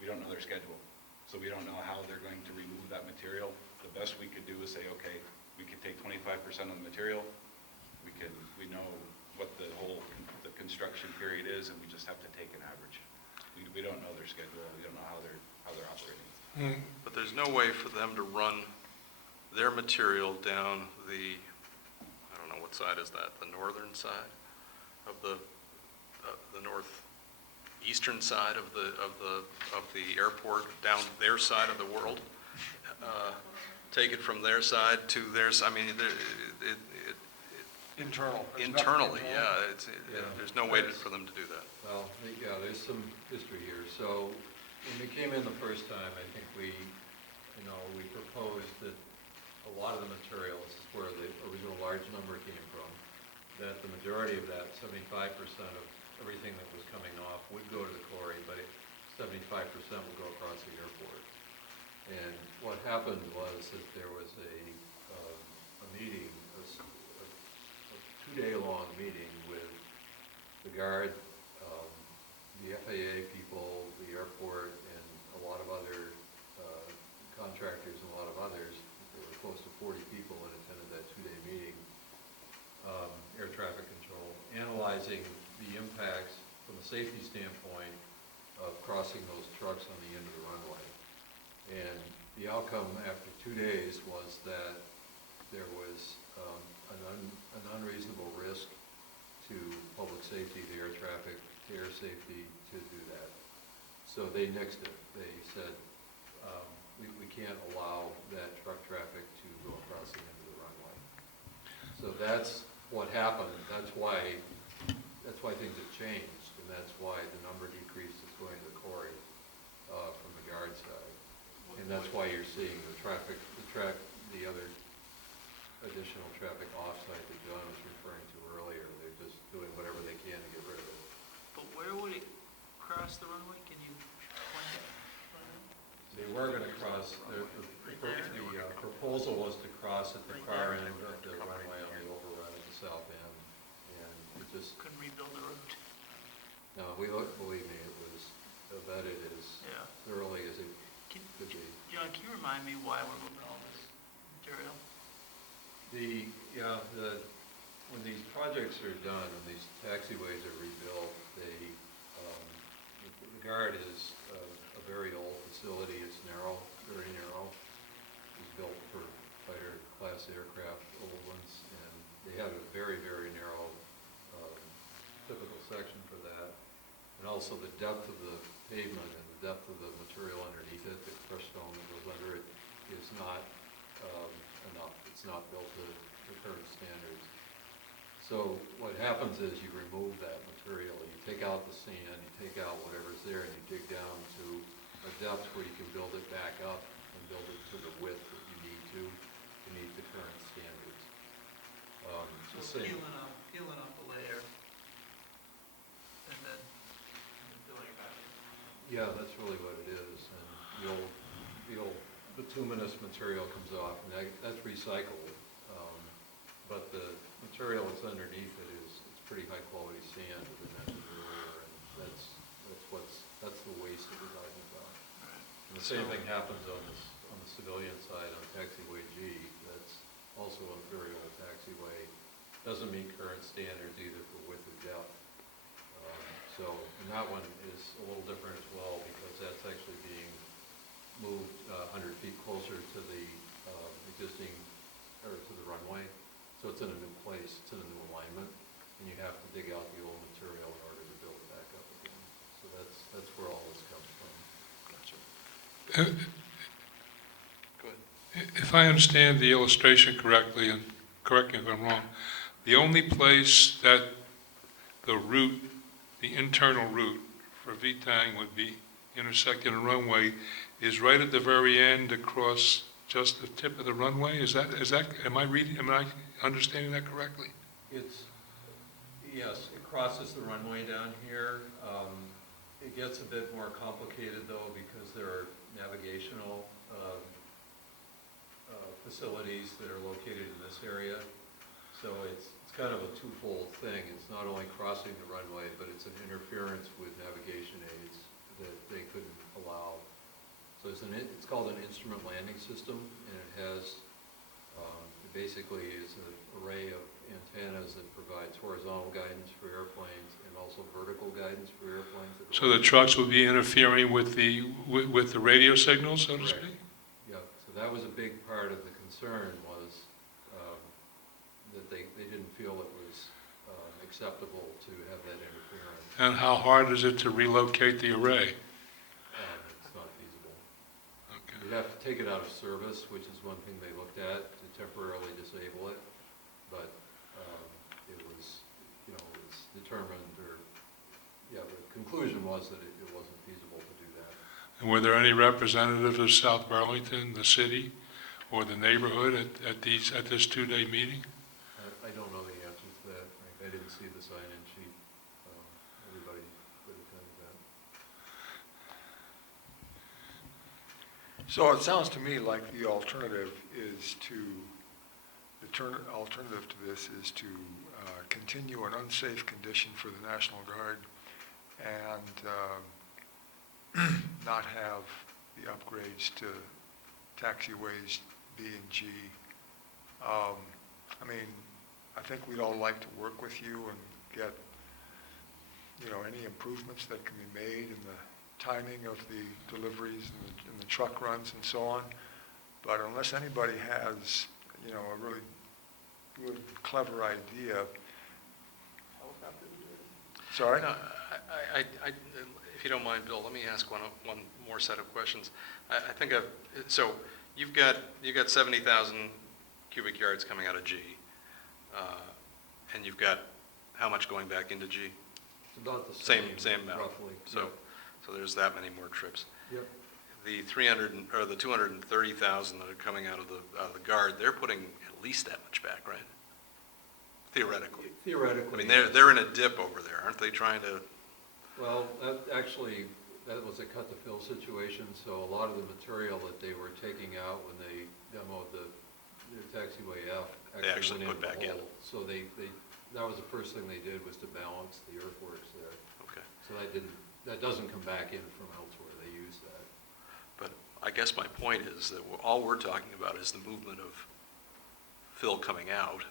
we don't know their schedule. So we don't know how they're going to remove that material. The best we could do is say, okay, we could take 25% of the material. We know what the construction period is, and we just have to take an average. We don't know their schedule. We don't know how they're operating. But there's no way for them to run their material down the, I don't know, what side is that? The northern side of the northeastern side of the airport, down their side of the world? Take it from their side to theirs, I mean, Internal. internally, yeah, there's no way for them to do that. Well, yeah, there's some history here. So when we came in the first time, I think we proposed that a lot of the materials, this is where the original large number came from, that the majority of that, 75% of everything that was coming off would go to the quarry, but 75% would go across the airport. And what happened was that there was a meeting, a two-day-long meeting with the guard, the FAA people, the airport, and a lot of other contractors and a lot of others. There were close to 40 people that attended that two-day meeting, air traffic control, analyzing the impacts from a safety standpoint of crossing those trucks on the end of the runway. And the outcome after 2 days was that there was an unreasonable risk to public safety, to air traffic, to air safety to do that. So they nixed it. They said, we can't allow that truck traffic to go across the end of the runway. So that's what happened. That's why things have changed, and that's why the number decreased is going to the quarry from the guard side. And that's why you're seeing the other additional traffic offsite that John was referring to earlier. They're just doing whatever they can to get rid of it. But where would it cross the runway? Can you point it? They were going to cross, the proposal was to cross at the far end of the runway on the overrun at the south end, and it just, Couldn't rebuild the road. no, believe me, it was vetted as Yeah. thoroughly as it Can, could be. John, can you remind me why we're moving all this material? When these projects are done, when these taxiways are rebuilt, the guard is a very old facility. It's narrow, very narrow. It was built for fighter class aircraft, old ones, and they have a very, very narrow typical section for that. And also the depth of the pavement and the depth of the material underneath it, the crushed stone that goes under it, is not enough. It's not built to the current standards. So what happens is you remove that material, you take out the sand, you take out whatever's there, and you dig down to a depth where you can build it back up and build it to the width that you need to meet the current standards. So peeling off the layer and then filling it back. Yeah, that's really what it is. And the old bituminous material comes off, and that's recycled. But the material that's underneath it it's pretty high quality sand, as I mentioned earlier, and that's the waste that we're talking about. And the same thing happens on the civilian side on taxiway G. That's also a very old taxiway. Doesn't meet current standards either for width or depth. And that one is a little different as well, because that's actually being moved 100 feet closer to the existing, or to the runway. have to dig out the old material in order to build it back up again. So that's where all this comes from. Go ahead. If I understand the illustration correctly, and correct me if I'm wrong, the only place that the route, the internal route for VTANG would be intersecting a runway is right at the very end across just the tip of the runway? Is that, am I understanding that correctly? Yes, it crosses the runway down here. It gets a bit more complicated though because there are navigational facilities that are located in this area. So it's kind of a twofold thing. It's not only crossing the runway, but it's an interference with navigation aids that they couldn't allow. So it's called an instrument landing system, and it has, it basically is an array of antennas that provides horizontal guidance for airplanes and also vertical guidance for airplanes. So the trucks would be interfering with the radio signals, so to Correct. speak? Yeah, so that was a big part of the concern was that they didn't feel it was acceptable to have that interference. And how hard is it to relocate the array? It's not feasible. Okay. You'd have to take it out of service, which is one thing they looked at to temporarily disable it, but it was, it was determined, or the conclusion was that it wasn't feasible to do that. And were there any representatives of South Burlington, the city, or the neighborhood at this two-day meeting? I don't know the answer to that. I didn't see the sign-in sheet. Everybody could attend that. So it sounds to me like the alternative to this is to continue an unsafe condition for the National Guard and not have the upgrades to taxiways B and G. I mean, I think we'd all like to work with you and get, any improvements that can be made in the timing of the deliveries and the truck runs and so on. But unless anybody has, a really good, clever idea. Sorry? No, if you don't mind, Bill, let me ask one more set of questions. I think so you've got 70,000 cubic yards coming out of G, and you've got how much going back into G? It's about the Same amount. Roughly. So there's that many more trips. Yep. The 230,000 that are coming out of the Guard, they're putting at least that much back, right? Theoretically. Theoretically. I mean, they're in a dip over there, aren't they? Trying to. Well, that was a cut-to-fill situation, so a lot of the material that they were taking out when they demoed the taxiway F They actually went put back in. the hole. So that was the first thing they did, was to balance the earthworks there. Okay. So that doesn't come back in from elsewhere. They use that. But I guess my point is that all we're talking about is the movement of fill coming out.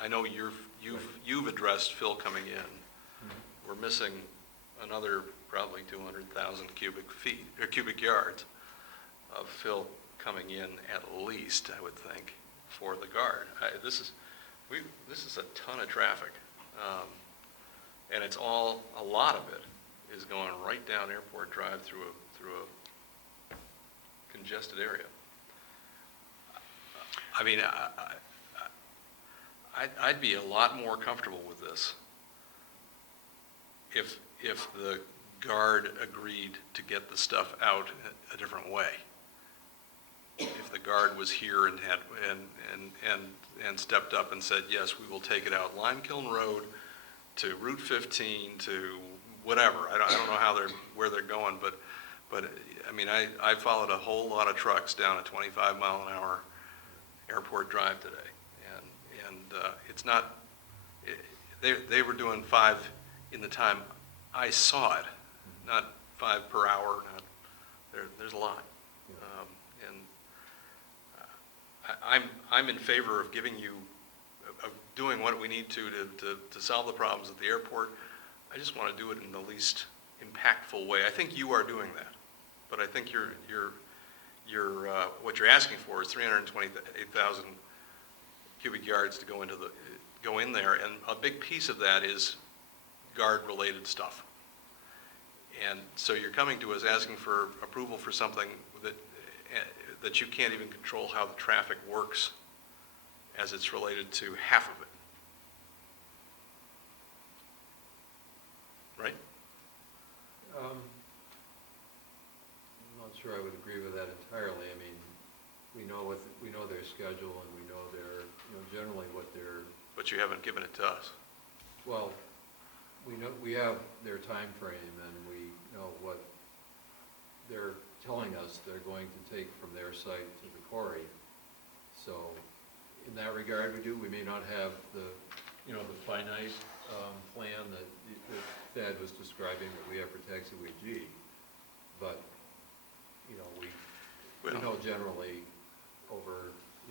I know you've addressed fill coming in. Mm-hmm. We're missing another probably 200,000 cubic yards of fill coming in at least, I would think, for the Guard. This is a ton of traffic, and a lot of it is going right down Airport Drive through a congested area. I mean, I'd be a lot more comfortable with this if the Guard agreed to get the stuff out a different way. If the Guard was here and had and stepped up and said, yes, we will take it out Limekiln Road to Route 15 to whatever. I don't know where they're going, but I mean, I followed a whole lot of trucks down a 25-mile-an-hour Airport Drive today, and it's not. They were doing 5 in the time I saw it, not 5 per hour. There's a lot, and I'm in favor of doing what we need to solve the problems at the airport. I just want to do it in the least impactful way. I think you are doing that, but I think what you're asking for is 328,000 cubic yards to go into go in there, and a big piece of that is guard-related stuff. And so you're coming to us asking for approval for something that you can't even control how the traffic works as it's related to half of it. Right? I'm not sure I would agree with that entirely. I mean, we know their schedule, and we know their, generally what their. But you haven't given it to us. Well, we have their time frame, and we know what they're telling us they're going to take from their site to the quarry. So, in that regard, we may not have the finite plan that Thad was describing that we have for taxiway G, but we know generally over a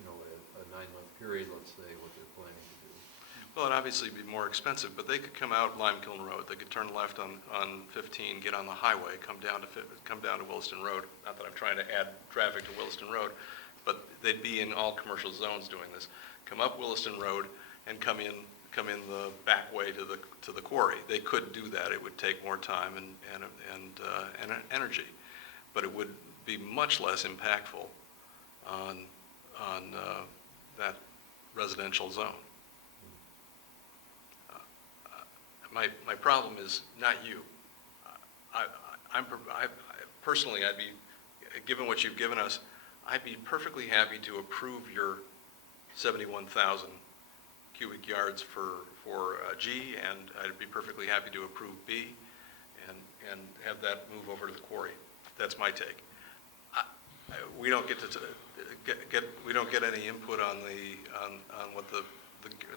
9-month period, let's say, what they're planning to do. Well, it'd obviously be more expensive, but they could come out Lime Kiln Road, they could turn left on 15, get on the highway, come down to Williston Road. Not that I'm trying to add traffic to Williston Road, but they'd be in all commercial zones doing this. Come up Williston Road and come in the back way to the quarry. They could do that. It would take more time and energy, but it would be much less impactful on that residential zone. My problem is not you. Personally, I'd be, given what you've given us, I'd be perfectly happy to approve your 71,000 cubic yards for G, and I'd be perfectly happy to approve B and have that move over to the quarry. That's my take. We don't get any input on what the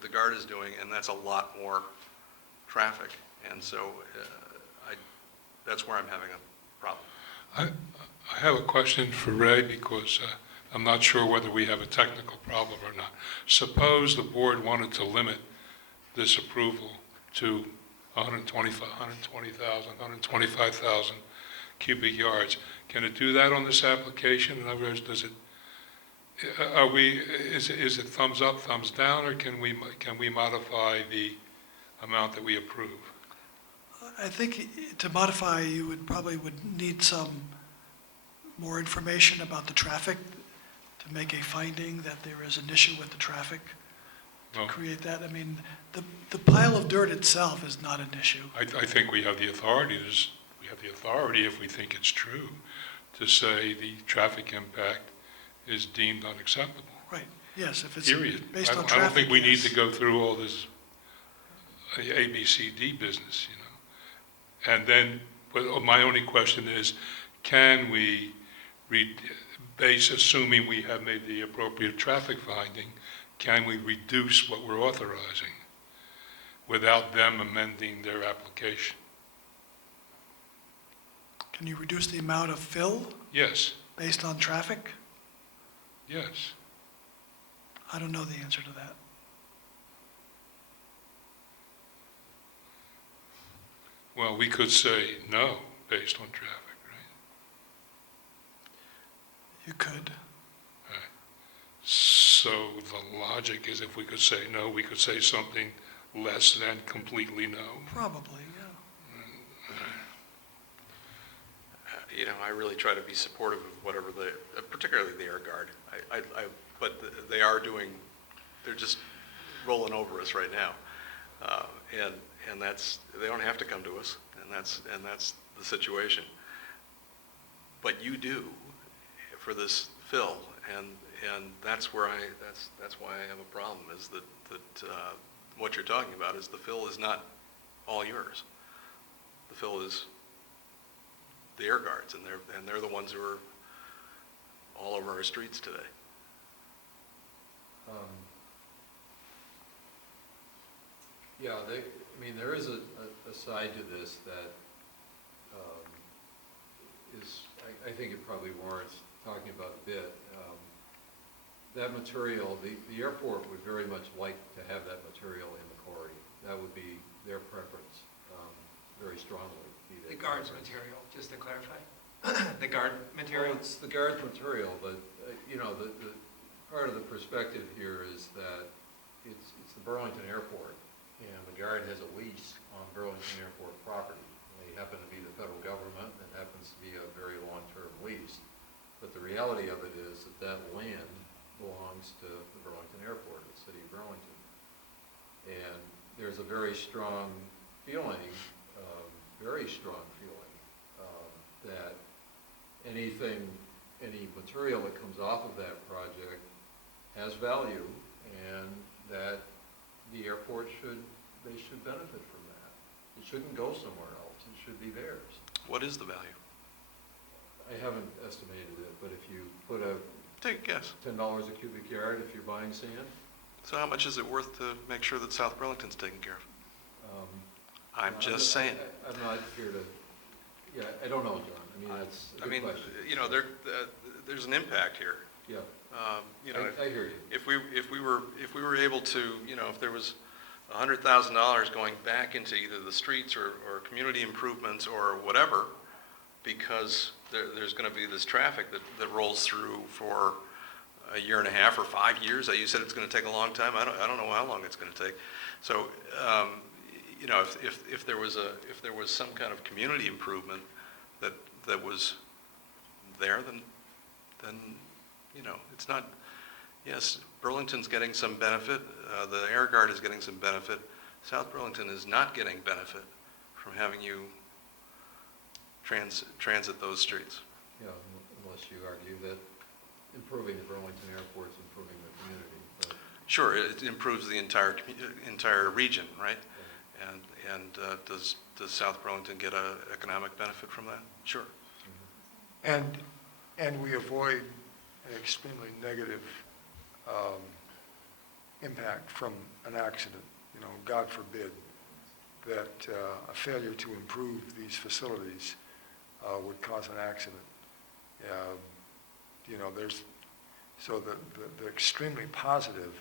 guard is doing, and that's a lot more traffic, and so that's where I'm having a problem. I have a question for Ray, because I'm not sure whether we have a technical problem or not. Suppose the board wanted to limit this approval to 125,000 cubic yards. Can it do that on this application? In other words, is it thumbs up, thumbs down, or can we modify the amount that we approve? I think to modify, you probably would need some more information about the traffic to make a finding that there is an issue with the traffic, to create that. I mean, the pile of dirt itself is not an issue. I think we have the authority, if we think it's true, to say the traffic impact is deemed unacceptable. Right, yes, if it's Period. based on I traffic. don't think we need yes. to go through all this A, B, C, D business, And then, but my only question is, can we, assuming we have made the appropriate traffic finding, can we reduce what we're authorizing without them amending their application? Can you reduce the amount of fill Yes, based on traffic? yes. I don't know the answer to that. Well, we could say no based on traffic, right? You could. Right. So the logic is, if we could say no, we could say something less than completely no. Probably, yeah. I really try to be supportive of whatever particularly the air guard. But they're just rolling over us right now, and they don't have to come to us, and that's the situation. But you do for this fill, and that's why I have a problem. Is that what you're talking about is the fill is not all yours. The fill is the air guards, and they're the ones who are all over our streets today. Yeah, there is a side to this that I think it probably warrants talking about a bit. That material, the airport would very much like to have that material in the quarry. That would be their preference, very strongly. The guard's material, just to clarify. The guard material? Well, it's the guard's material, but, the part of the perspective here is that it's the Burlington Airport, and the Guard has a lease on Burlington Airport property. They happen to be the federal government, and it happens to be a very long-term lease. But the reality of it is that that land belongs to the Burlington Airport, the city of Burlington. And there's a very strong feeling, that any material that comes off of that project has value, and that the airport should benefit from that. It shouldn't go somewhere else. It should be theirs. What is the value? I haven't estimated it, but if you put Take a guess. $10 a cubic yard if you're buying sand, So how much is it worth to make sure that South Burlington's taken care of? I'm I'm just saying. I'm not here to, yeah, I don't know, John. I mean, that's a good question. There's an impact here. Yeah, I hear you. If we were able to, if there was $100,000 going back into either the streets or community improvements or whatever, because there's going to be this traffic that rolls through for a year and a half or 5 years. You said it's going to take a long time. I don't know how long it's going to take. So, if there was some kind of community improvement that was there, then it's not. Yes, Burlington's getting some benefit. The Air Guard is getting some benefit. South Burlington is not getting benefit from having you transit those streets. Yeah, unless you argue that improving the Burlington Airport is improving the community. But Sure, it improves the entire region, right? And does South Burlington get an economic benefit from that? Sure. And we avoid an extremely negative impact from an accident. God forbid that a failure to improve these facilities would cause an accident. So the extremely positive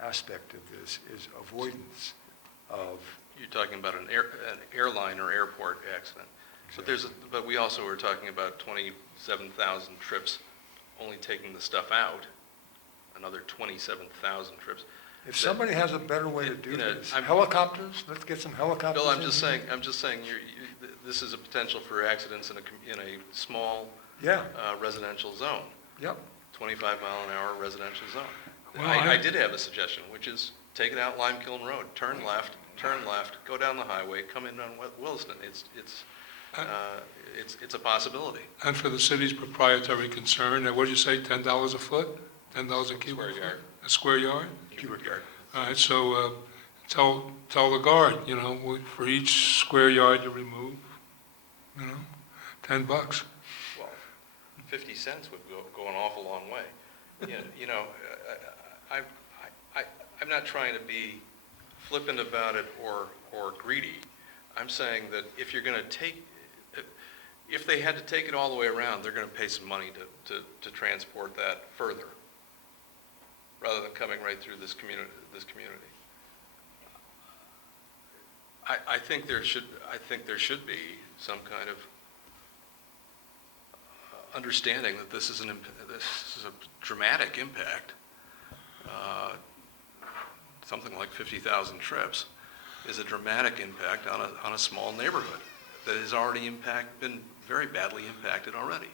aspect of this is avoidance of. You're talking about an airline or airport accident. Exactly. But we also were talking about 27,000 trips, only taking the stuff out, another 27,000 trips. If somebody has a better way to do this, helicopters, let's get some helicopters. Bill, I'm just saying, this is a potential for accidents in a small residential zone. Yep. 25-mile-an-hour residential zone. Well, I did have a suggestion, which is take it out Lime Kiln Road, turn left, go down the highway, come in on Williston. It's a possibility. And for the city's proprietary concern, what did you say, $10 a foot? $10 a cubic Square foot? yard. A square yard? Cubic yard. All right, so tell the Guard, for each square yard you remove, $10. Well, 50 cents would go an awful long way. I'm not trying to be flippant about it or greedy. I'm saying that if you're going to if they had to take it all the way around, they're going to pay some money to transport that further, rather than coming right through this community. I think there should be some kind of understanding that this is a dramatic impact. Something like 50,000 trips is a dramatic impact on a small neighborhood that has already been very badly impacted already.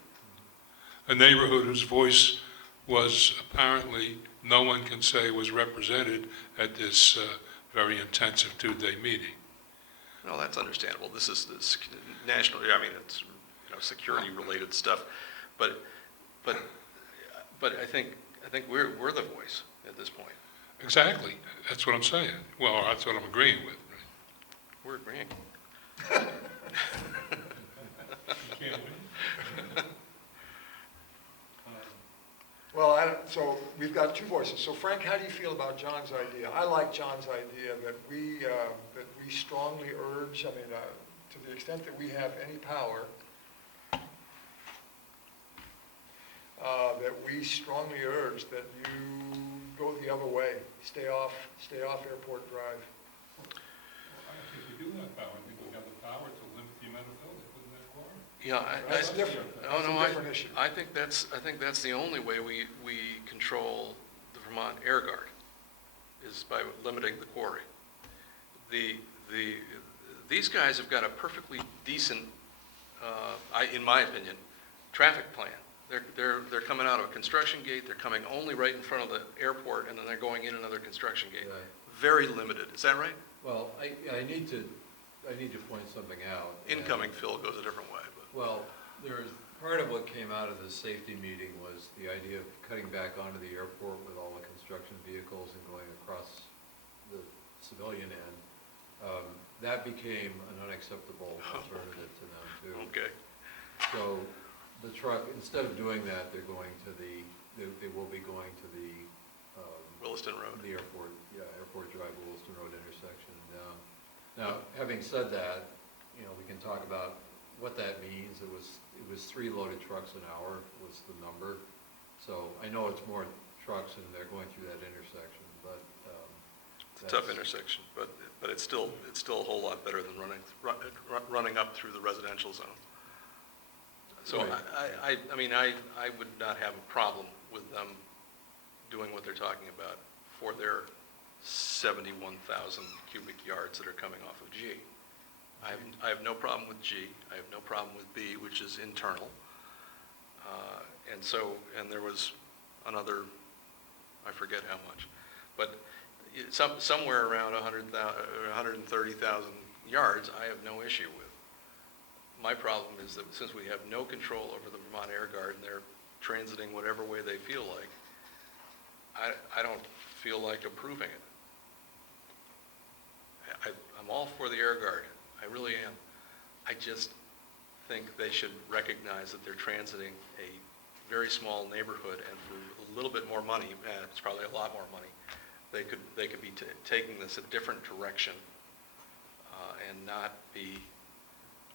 A neighborhood whose voice was apparently, no one can say was represented at this very intensive two-day meeting. Well, that's understandable. This is national. It's security-related stuff, but I think we're the voice at this point. Exactly. That's what I'm saying. Well, that's what I'm agreeing with. Right? We're agreeing. Well, so we've got two voices. So Frank, how do you feel about John's idea? I like John's idea that we strongly urge, to the extent that we have any power, that we strongly urge that you go the other way, stay off Airport Drive. I think we do have power. I think we have the power to limit the amount of building within that corner. Yeah, That's different. That's a different issue. I think that's the only way we control the Vermont Air Guard, is by limiting the quarry. These guys have got a perfectly decent, in my opinion, traffic plan. They're coming out of a construction gate, they're coming only right in front of the airport, and then they're going in another construction gate. Right. Very limited, is that right? Well, I need to point something out. Incoming fill goes a different way, but. Well, part of what came out of this safety meeting was the idea of cutting back onto the airport with all the construction vehicles and going across the civilian end. That became an unacceptable alternative to them too. Okay. So the truck, instead of doing that, they will be going to the Williston Road. The airport, Airport Drive, Williston Road intersection and down. Now, having said that, we can talk about what that means. It was 3 loaded trucks an hour was the number. So I know it's more trucks and they're going through that intersection, but It's a tough intersection, but it's still a whole lot better than running up through the residential zone. So Right. I mean, I would not have a problem with them doing what they're talking about for their 71,000 cubic yards that are coming off of G. I have no problem with G. I have no problem with B, which is internal. And there was another, I forget how much, but somewhere around 100,000 or 130,000 yards, I have no issue with. My problem is that since we have no control over the Vermont Air Guard and they're transiting whatever way they feel like, I don't feel like approving it. I'm all for the Air Guard. I really am. I just think they should recognize that they're transiting a very small neighborhood, and for a little bit more money, it's probably a lot more money, they could be taking this a different direction and not be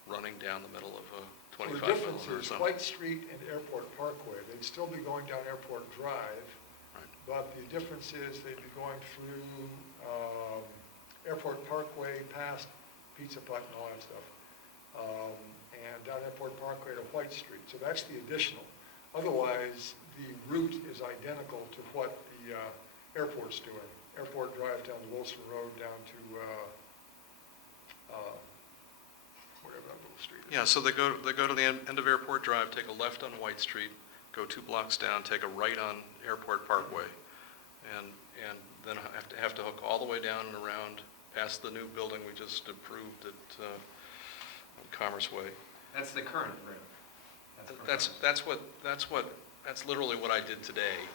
running down the middle of a 25 So the difference or is something. White Street and Airport Parkway, they'd still be going down Airport Drive, but the difference is they'd be going through Airport Parkway past Pizza Putt and all that stuff, and down Airport Parkway to White Street. So that's the additional. Otherwise, the route is identical to what the airport's doing. Airport Drive down to Wilson Road, down to whatever that little street is. Yeah, so they go to the end of Airport Drive, take a left on White Street, go 2 blocks down, take a right on Airport Parkway, and then have to hook all the way down and around past the new building we just approved at Commerce Way. That's the current route. That's literally what I did today,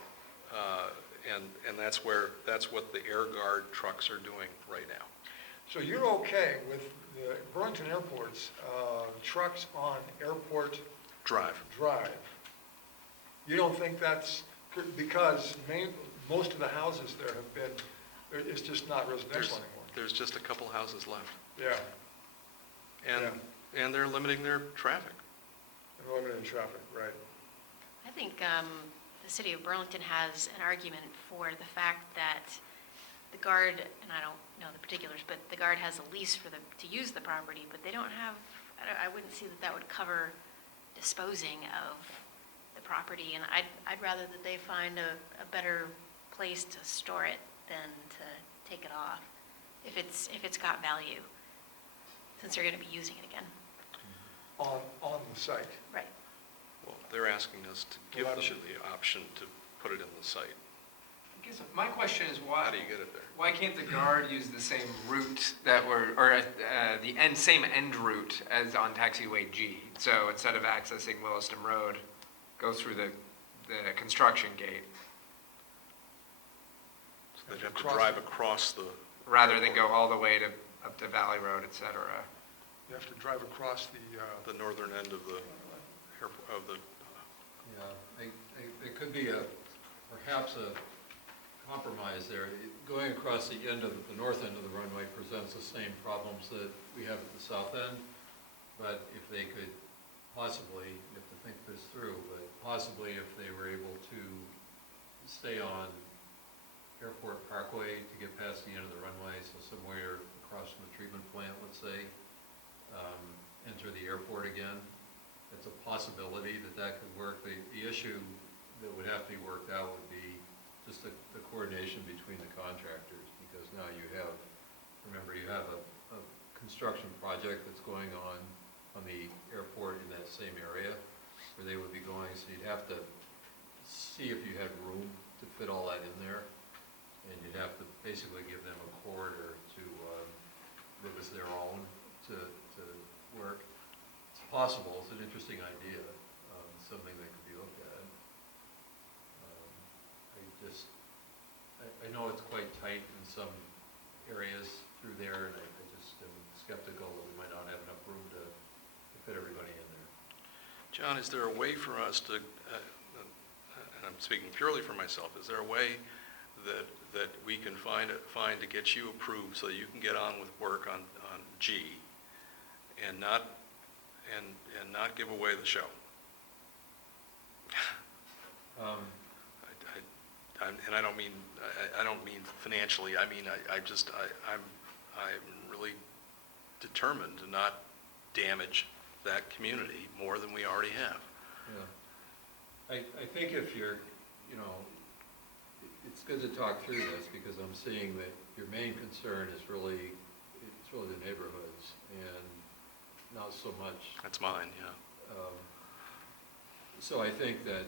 and that's what the Air Guard trucks are doing right now. So you're okay with the Burlington Airport's trucks on Airport Drive. You don't think that's, because most of the houses there have been, it's just not residential anymore. There's just a couple houses left. Yeah. And they're limiting their traffic. And limited traffic, right. I think the city of Burlington has an argument for the fact that the Guard, and I don't know the particulars, but the Guard has a lease for them to use the property, but they don't have, I wouldn't see that would cover disposing of the property, and I'd rather that they find a better place to store it than to take it off, if it's got value, since they're going to be using it again. On the site. Right. Well, they're asking us to give them the option to put it in the site. I guess my question is why? How do you get it there? Why can't the Guard use the same route the same end route as on taxiway G? So instead of accessing Williston Road, go through the construction gate. So they'd have to drive across the... Rather than go all the way up to Valley Road, et cetera. You have to drive across the northern end of the airport, Yeah, it could be perhaps a compromise there. Going across the north end of the runway presents the same problems that we have at the south end, but if they could possibly, you have to think this through, but possibly if they were able to stay on Airport Parkway to get past the end of the runway, so somewhere across from the treatment plant, let's say, enter the airport again. It's a possibility that could work. The issue that would have to be worked out would be just the coordination between the contractors. now you have, remember, you have a construction project that's going on the airport in that same area where they would be going, so you'd have to see if you had room to fit all that in there, and you'd have to basically give them a corridor to, that was their own to work. It's possible, it's an interesting idea, something that could be looked at. I know it's quite tight in some areas through there, and I just am skeptical that we might not have enough room to fit everybody in there. John, is there a way for us to, and I'm speaking purely for myself, is there a way that we can find to get you approved so that you can get on with work on G and not give away the show? And I don't mean financially. I mean I'm really determined to not damage that community more than we already have. Yeah. I think if you're, it's good to talk through this because I'm seeing that your main concern is really the neighborhoods and not so much. That's mine, yeah. So I think that,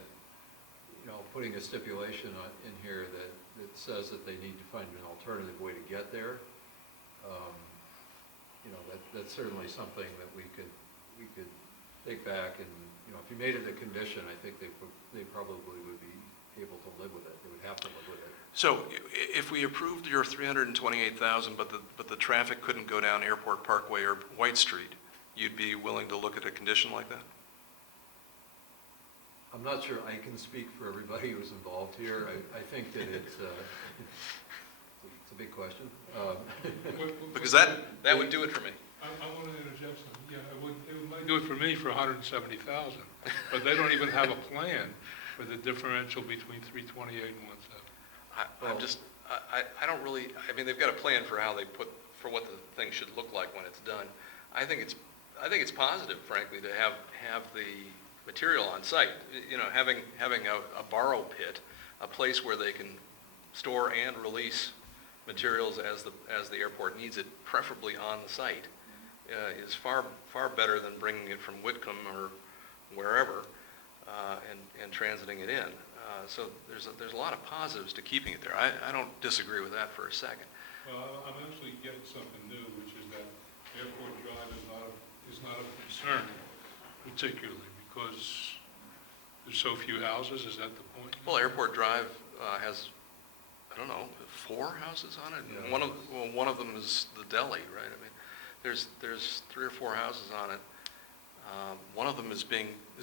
putting a stipulation in here that says that they need to find an alternative way to get there, that's certainly something that we could take back and, if you made it a condition, I think they probably would be able to live with it. They would have to live with it. So if we approved your $328,000, but the traffic couldn't go down Airport Parkway or White Street, you'd be willing to look at a condition like that? I'm not sure I can speak for everybody who's involved here. I think that it's a big question. Because that would do it for me. I want to interject something. Yeah, it might do it for me for $170,000, but they don't even have a plan for the differential between 328 and 170. I don't really, I mean, they've got a plan for for what the thing should look like when it's done. I think it's positive, frankly, to have the material on site. Having a borrow pit, a place where they can store and release materials as the airport needs it, preferably on the site, is far better than bringing it from Whitcomb or wherever and transiting it in. So there's a lot of positives to keeping it there. I don't disagree with that for a second. Well, I'm actually getting something new, which is that Airport Drive is not a concern particularly because there's so few houses. Is that the point? Well, Airport Drive has, I don't know, 4 houses on it. Yeah. One of them is the deli, right? I mean, there's 3 or 4 houses on it. One of them is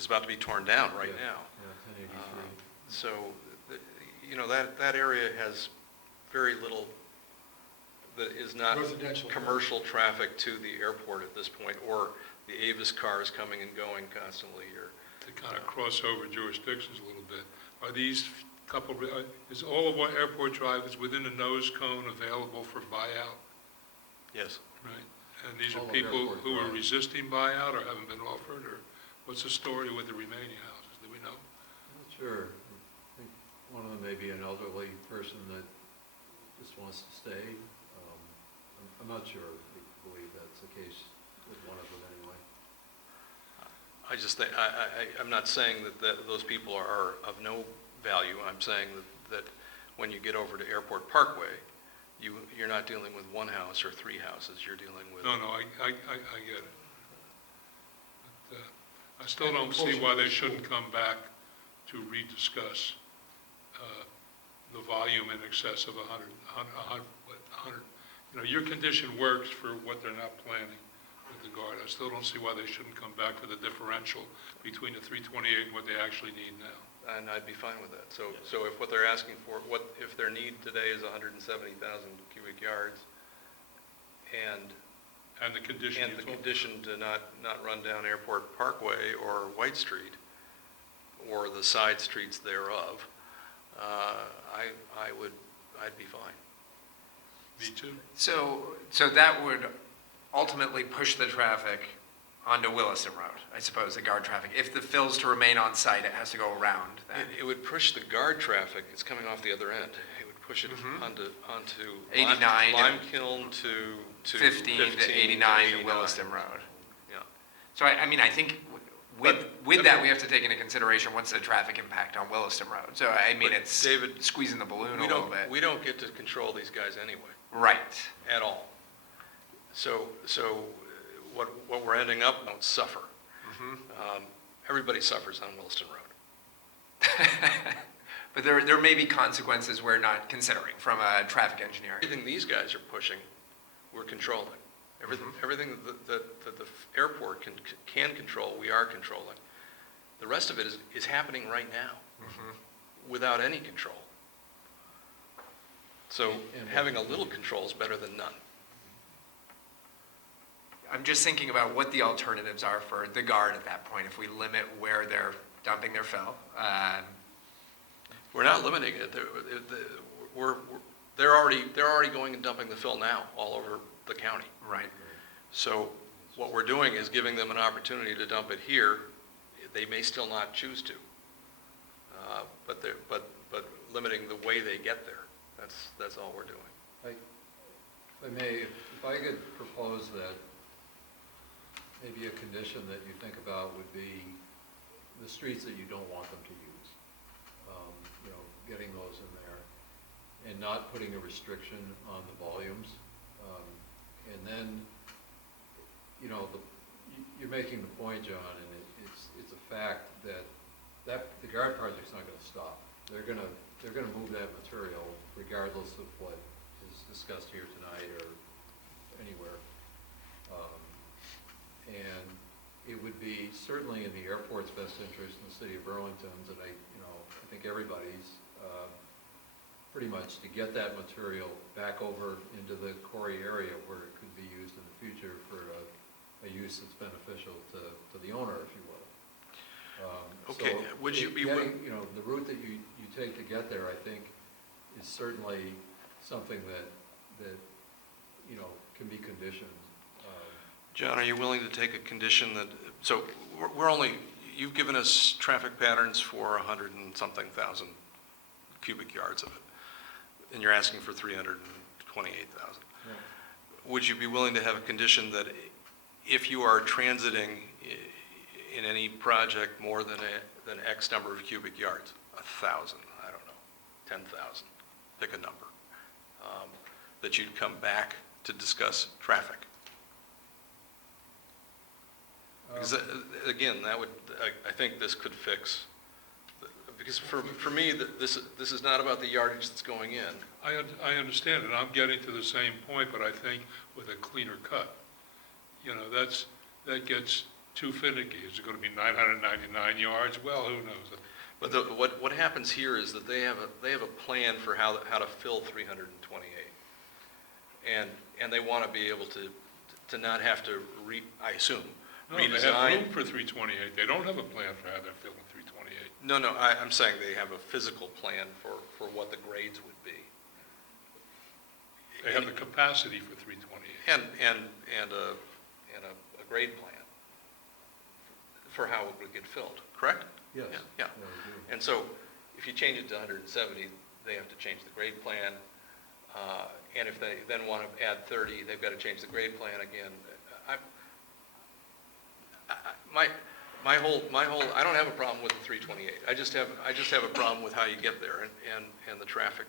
about to be torn down right now. Yeah, 1083. So, that area has very little that is not Residential. commercial traffic to the airport at this point, or the Avis cars coming and going constantly here. To kind of cross over jurisdictions a little bit. Are these is all of what Airport Drive is within a nose cone available for buyout? Yes. Right. And these are All of people Airport who are Drive. resisting buyout or haven't been offered, or what's the story with the remaining houses? Do we know? Not sure. I think one of them may be an elderly person that just wants to stay. I'm not sure. I believe that's the case with one of them anyway. I just think, I'm not saying that those people are of no value. I'm saying that when you get over to Airport Parkway, you're not dealing with 1 house or 3 houses. You're dealing with... No, I get it. But, I still don't see why they shouldn't come back to rediscuss the volume in excess of 100. Your condition works for what they're not planning with the guard. I still don't see why they shouldn't come back for the differential between the 328 and what they actually need now. And I'd be fine with that. So if what they're asking for, if their need today is 170,000 cubic yards, and the condition to not run down Airport Parkway or White Street, or the side streets thereof, I'd be fine. Me too. So that would ultimately push the traffic onto Williston Road, I suppose, the guard traffic. If the fill's to remain on site, it has to go around then. It would push the guard traffic, it's coming off the other end. It would push it onto 89 Lime Kiln to 15 to 89 to Williston Road. Yeah. So I mean, I think with that, we have to take into consideration what's the traffic impact on Williston Road. So I mean, But it's David, squeezing the balloon a We little don't, bit. we don't get to control these guys anyway, Right. at all. So what we're ending up won't suffer. Everybody suffers on Williston Road. But there may be consequences we're not considering from a traffic engineering. Everything these guys are pushing, we're controlling. Everything that the airport can control, we are controlling. The rest of it is happening right now, without any control. So having a little control is better than none. I'm just thinking about what the alternatives are for the guard at that point, if we limit where they're dumping their fill. We're not limiting it. They're already going and dumping the fill now all over the county. Right. So what we're doing is giving them an opportunity to dump it here. They may still not choose to, but limiting the way they get there. That's all we're doing. If I may, if I could propose that maybe a condition that you think about would be the streets that you don't want them to use. Getting those in there and not putting a restriction on the volumes. And then, you're making the point, John, and it's a fact that the guard project's not going to stop. They're going to move that material regardless of what is discussed here tonight or anywhere. And it would be certainly in the airport's best interest in the city of Burlington's, and I think everybody's, pretty much to get that material back over into the quarry area where it could be used in the future for a use that's beneficial to the owner, if you will. Okay, so would you be getting, the route that you take to get there, I think, is certainly something that can be conditioned. John, are you willing to take a condition that, so you've given us traffic patterns for 100 and something thousand cubic yards of it, and you're asking for 328,000. Yeah. Would you be willing to have a condition that if you are transiting in any project more than X number of cubic yards, 1,000, I don't know, 10,000, pick a number, that you'd come back to discuss traffic? Because again, I think this could fix, because for me, this is not about the yardage that's going in. I understand it, I'm getting to the same point, but I think with a cleaner cut. That gets too finicky. Is it going to be 999 yards? Well, who knows? But what happens here is that they have a plan for how to fill 328, and they want to be able to not have to I assume. No, they have room for 328. They don't have a plan for how they're filling 328. No, I'm saying they have a physical plan for what the grades would be. They have the capacity for 328. And a grade plan for how it would get filled, correct? Yes. Yeah. And so if you change it to 170, they have to change the grade plan. And if they then want to add 30, they've got to change the grade plan again. My whole, I don't have a problem with the 328. I just have a problem with how you get there and the traffic.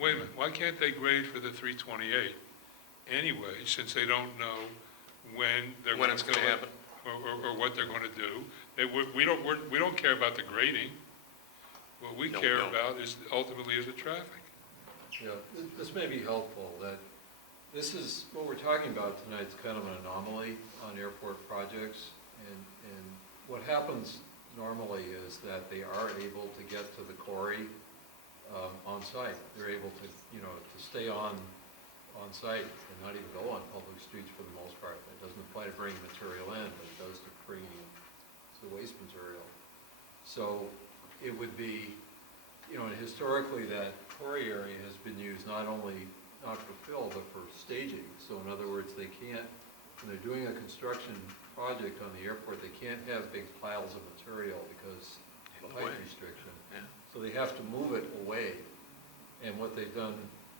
Wait a minute, why can't they grade for the 328 anyway, since they don't know when It's going to happen. Or what they're going to do? We don't care about the grading. What we No, we care don't. about is ultimately the traffic. Yeah, this may be helpful, that this is, what we're talking about tonight is kind of an anomaly on airport projects, and what happens normally is that they are able to get to the quarry on site. They're able to, to stay on site and not even go on public streets for the most part. That doesn't apply to bringing material in, but it does to bringing the waste material. So it would be, historically that quarry area has been used not for fill, but for staging. So in other words, they can't, when they're doing a construction project on the airport, they can't have big piles of material because of the height restriction. Yeah. So they have to move it away And what they've done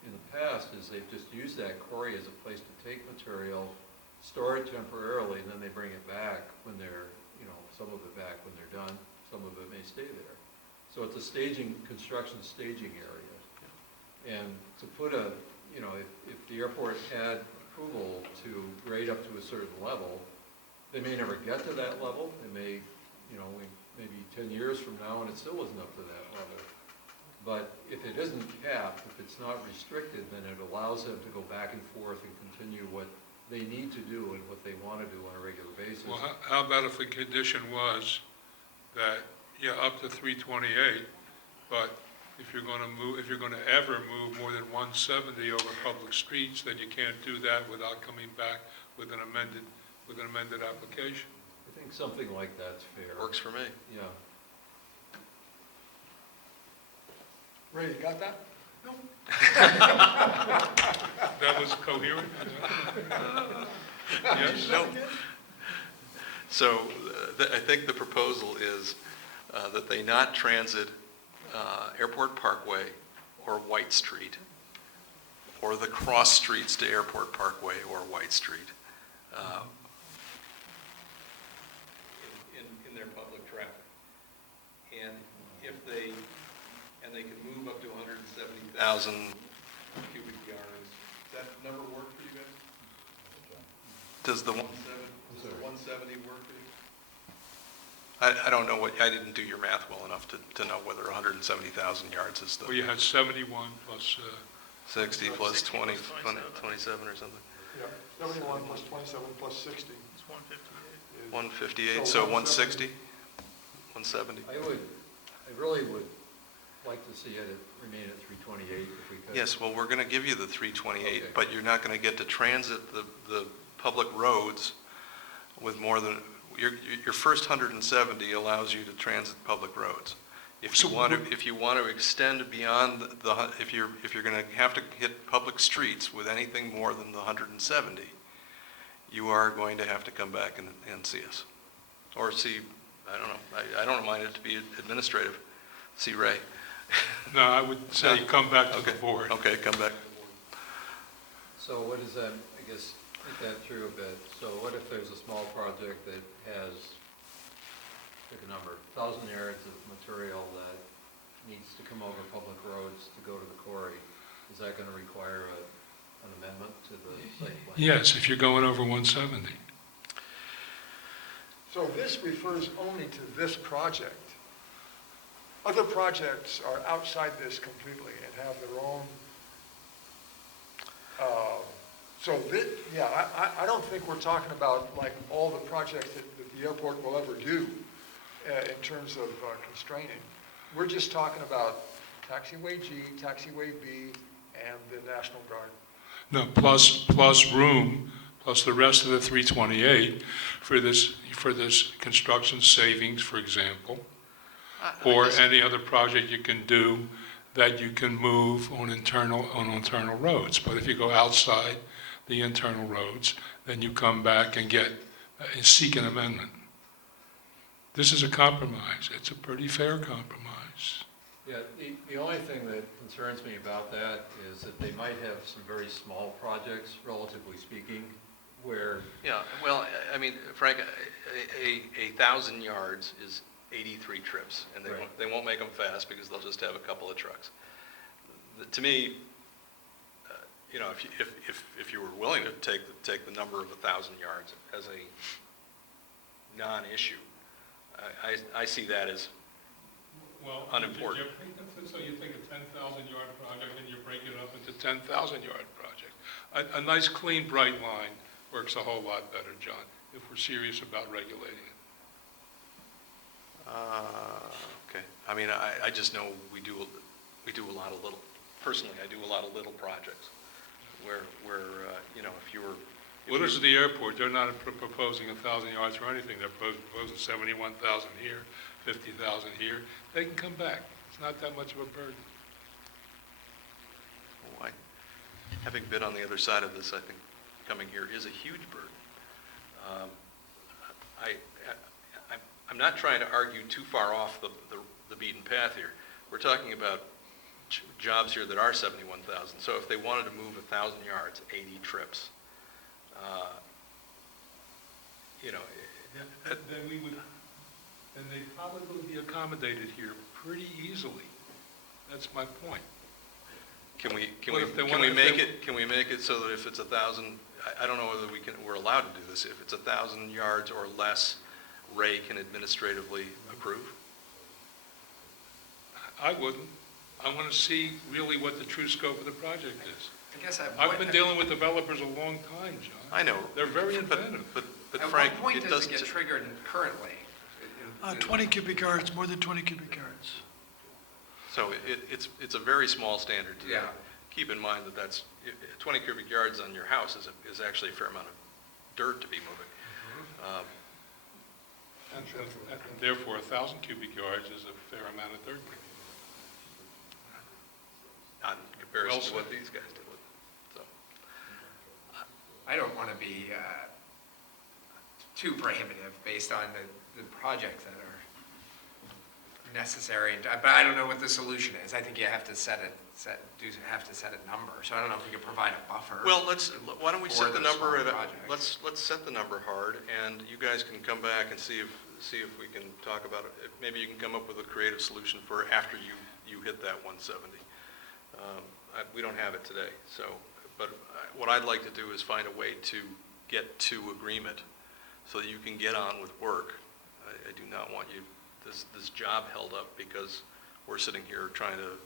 in the past is they've just used that quarry as a place to take material, store it temporarily, and then they bring it back when they're, some of it back when they're done, some of it may stay there. So it's a construction staging area. And to put if the airport had approval to grade up to a certain level, they may never get to that level. It may, maybe 10 years from now, and it still isn't up to that level. But if it isn't capped, if it's not restricted, then it allows them to go back and forth and continue what they need to do and what they want to do on a regular basis. Well, how about if the condition was that, up to 328, but if you're going to ever move more than 170 over public streets, then you can't do that without coming back with an amended application. I think something like that's fair. Works for me. Yeah. Ray, you got that? No. That was coherent? Yes? No. So I think the proposal is that they not transit Airport Parkway or White Street, or the cross streets to Airport Parkway or White Street in their public traffic. And if they can move up to 170,000 cubic yards, does that number work for you guys? Does the 170 work for you? I don't know I didn't do your math well enough to know whether 170,000 yards is the. Well, you had 71 plus... 60 plus 20, 27 or something. Yeah, 71 plus 27 plus 60. It's 158. 158, so 160, 170. I really would like to see it remain at 328 if we could. Yes, well, we're going to give you the 328, Okay. but you're not going to get to transit the public roads with more than, your first 170 allows you to transit public roads. If you want to extend beyond if you're going to have to hit public streets with anything more than the 170, you are going to have to come back and see us. Or see, I don't know, I don't mind it to be administrative. See Ray. No, I would say come back to the board. Okay, come back to the board. So what is that, I guess, think that through a bit. So what if there's a small project that has, pick a number, 1,000 yards of material that needs to come over public roads to go to the quarry? Is that going to require an amendment to the site plan? Yes, if you're going over 170. So this refers only to this project. Other projects are outside this completely and have their own, I don't think we're talking about like all the projects that the airport will ever do in terms of constraining. We're just talking about taxiway G, taxiway B, and the National Guard. No, plus room, plus the rest of the 328 for this construction savings, for example, or any other project you can do that you can move on internal roads. But if you go outside the internal roads, then you come back and seek an amendment. This is a compromise. It's a pretty fair compromise. Yeah, the only thing that concerns me about that is that they might have some very small projects, relatively speaking, where... Yeah, well, I mean, Frank, 1,000 yards is 83 trips, and they won't make them fast because they'll just have a couple of trucks. To me, if you were willing to take the number of 1,000 yards as a non-issue, I see that as unimportant. So you take a 10,000-yard project and you break it up into 10,000-yard project. A nice, clean, bright line works a whole lot better, John, if we're serious about regulating it. Okay. I mean, I just know we do a lot of little. Personally, I do a lot of little projects where if you were. Well, this is the airport. They're not proposing 1,000 yards or anything. They're proposing 71,000 here, 50,000 here. They can come back. It's not that much of a burden. Well, having been on the other side of this, I think coming here is a huge burden. I'm not trying to argue too far off the beaten path here. We're talking about jobs here that are 71,000. So if they wanted to move 1,000 yards, 80 trips, you know, Then we would, then they'd probably be accommodated here pretty easily. That's my point. can we What if they make it so that if it's 1,000, I don't know whether we're allowed to do this, if it's 1,000 yards or less, Ray can administratively approve? I wouldn't. I want to see really what the true scope of the project is. I guess I've been dealing with developers a long time, John. I know. They're very inventive. But At Frank, what point it does it doesn't, get triggered currently? 20 cubic yards, more than 20 cubic yards. so it's a very small standard today. Yeah. Keep in mind that 20 cubic yards on your house is actually a fair amount of dirt to be moving. And therefore, 1,000 cubic yards is a fair amount of dirt. Not in comparison Well to what said. these guys did with it. So, I don't want to be too prohibitive based on the projects that are necessary, but I don't know what the solution is. I think you have to have to set a number, so I don't know if we could provide a buffer. well, why don't we For set the those number small at, projects. let's set the number hard, and you guys can come back and see if we can talk about it. Maybe you can come up with a creative solution for after you hit that 170. We don't have it today, so, but what I'd like to do is find a way to get to agreement so that you can get on with work. I do not want this job held up because we're sitting here trying to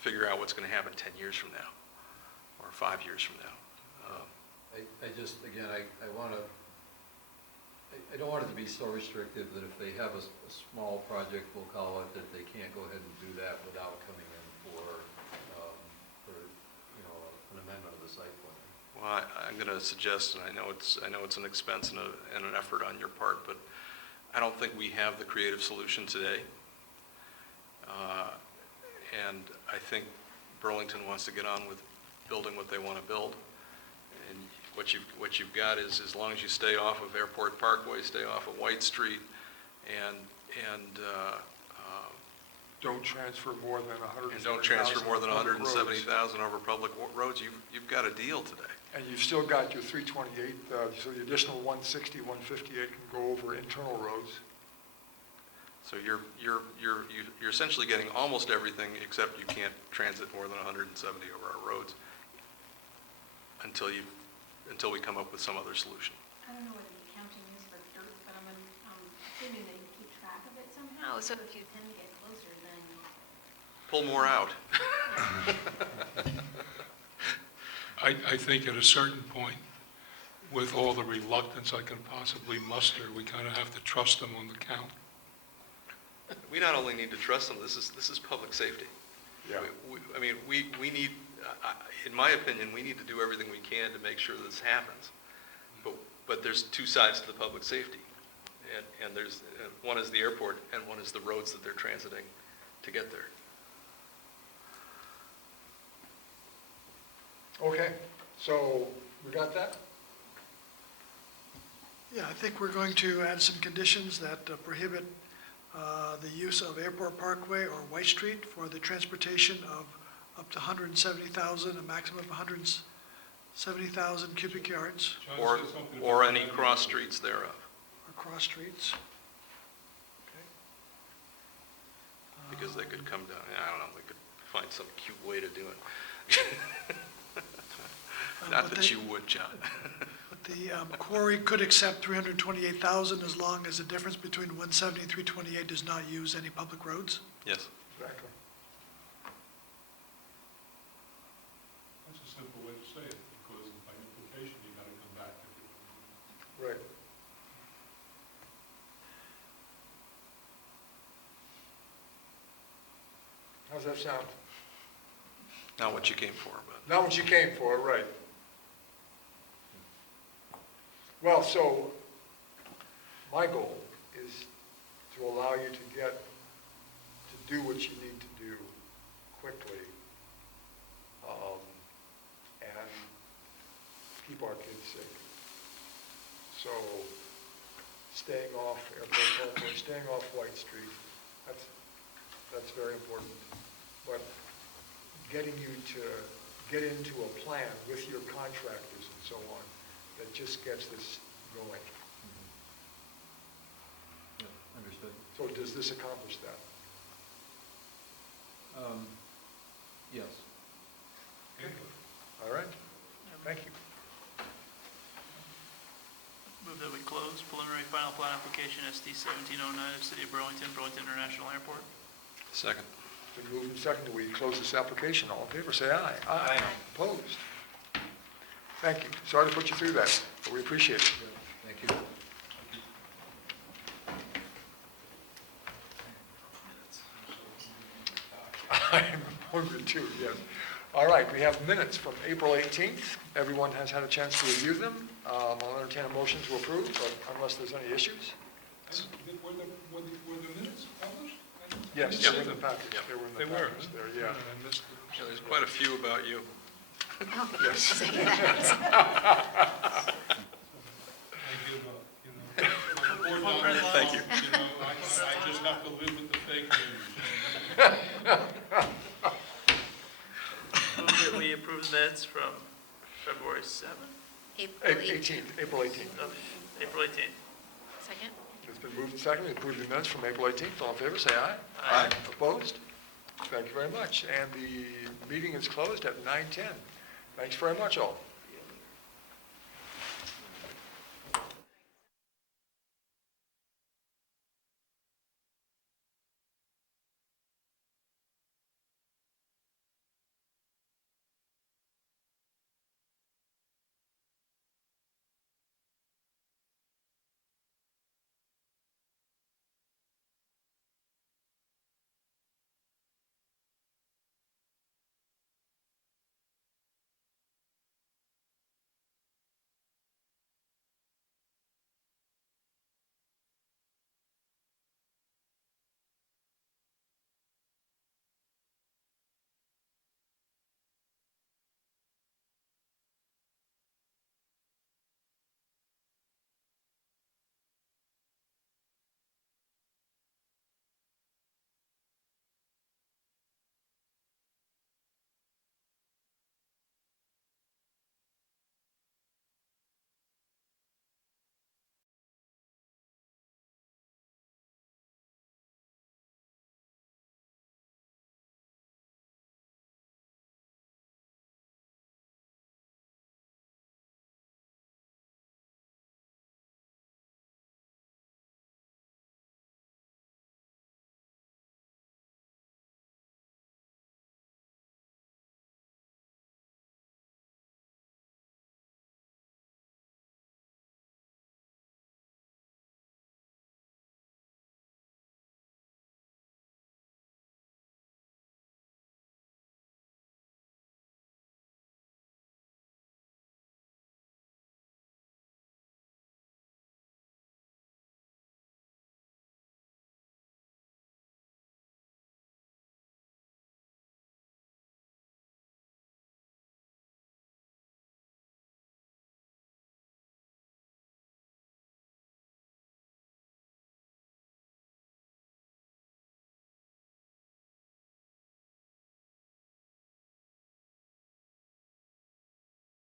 figure out what's going to happen 10 years from now or 5 years from now. I just, again, I want to, I don't want it to be so restrictive that if they have a small project, we'll call it, that they can't go ahead and do that without coming in for an amendment of the site plan. Well, I'm going to suggest, and I know it's an expense and an effort on your part, but I don't think we have the creative solution today. And I think Burlington wants to get on with building what they want to build. And what you've got is, as long as you stay off of Airport Parkway, stay off of White Street, and Don't transfer more than 170,000. and don't transfer more than public roads. 170,000 over public roads, you've got a deal today. And you've still got your 328, so the additional 160, 158 can go over internal roads. So you're essentially getting almost everything, except you can't transit more than 170 over our roads until we come up with some other solution. I don't know what the accounting is for dirt, but I'm assuming that you keep track of it somehow, so if you tend to get closer, then... Pull more out. I think at a certain point, with all the reluctance I can possibly muster, we kind of have to trust them on the count. We not only need to trust them, this is public safety. Yeah. We need, in my opinion, we need to do everything we can to make sure this happens. But there's two sides to the public safety. And there's, one is the airport and one is the roads that they're transiting to get there. Okay, so we got that? Yeah, I think we're going to add some conditions that prohibit the use of Airport Parkway or White Street for the transportation of up to 170,000, a maximum of 170,000 cubic yards Or any cross streets thereof. across streets. Because they could come down, I don't know, we could find some cute way to do it. Not that you would, John. But the quarry could accept 328,000 as long as the difference between 170 and 328 does not use any public roads. Yes. Exactly. That's a simple way to say it, because by implication, you got to come back to it. Right. How's that sound? Not what you came for, but. Not what you came for, right. Well, so my goal is to allow you to do what you need to do quickly and keep our kids safe. So staying off Airport Parkway, staying off White Street, that's very important. But getting you to get into a plan with your contractors and so on that just gets this going. Yeah, understood. So does this accomplish that? Yes. Okay. All right, thank you. Move that we close preliminary final plan application SD 1709 of City of Burlington, Burlington International Airport. Second. It's been moved and seconded, we close this application. All in favor, say aye. Aye. Opposed? Thank you. Sorry to put you through that, but we appreciate it. Thank you. I'm hungry too, yes. All right, we have minutes from April 18th. Everyone has had a chance to review them. I'll entertain a motion to approve, but unless there's any issues. Were the minutes published? Yes, Yeah. they were in the package. They were in the They were, package there, yeah. I missed it. Yeah, there's quite a few about you. Yes. I give up, you know. Thank you. You know, I just have to live with the fake news. Move that we approve the minutes from February 7th, April 18th, April 18th. of April 18th. Second? It's been moved and seconded, to approve the minutes from April 18th. All in favor, say aye. Aye. Opposed? Thank you very much. And the meeting is closed at 9:10. Thanks very much, all.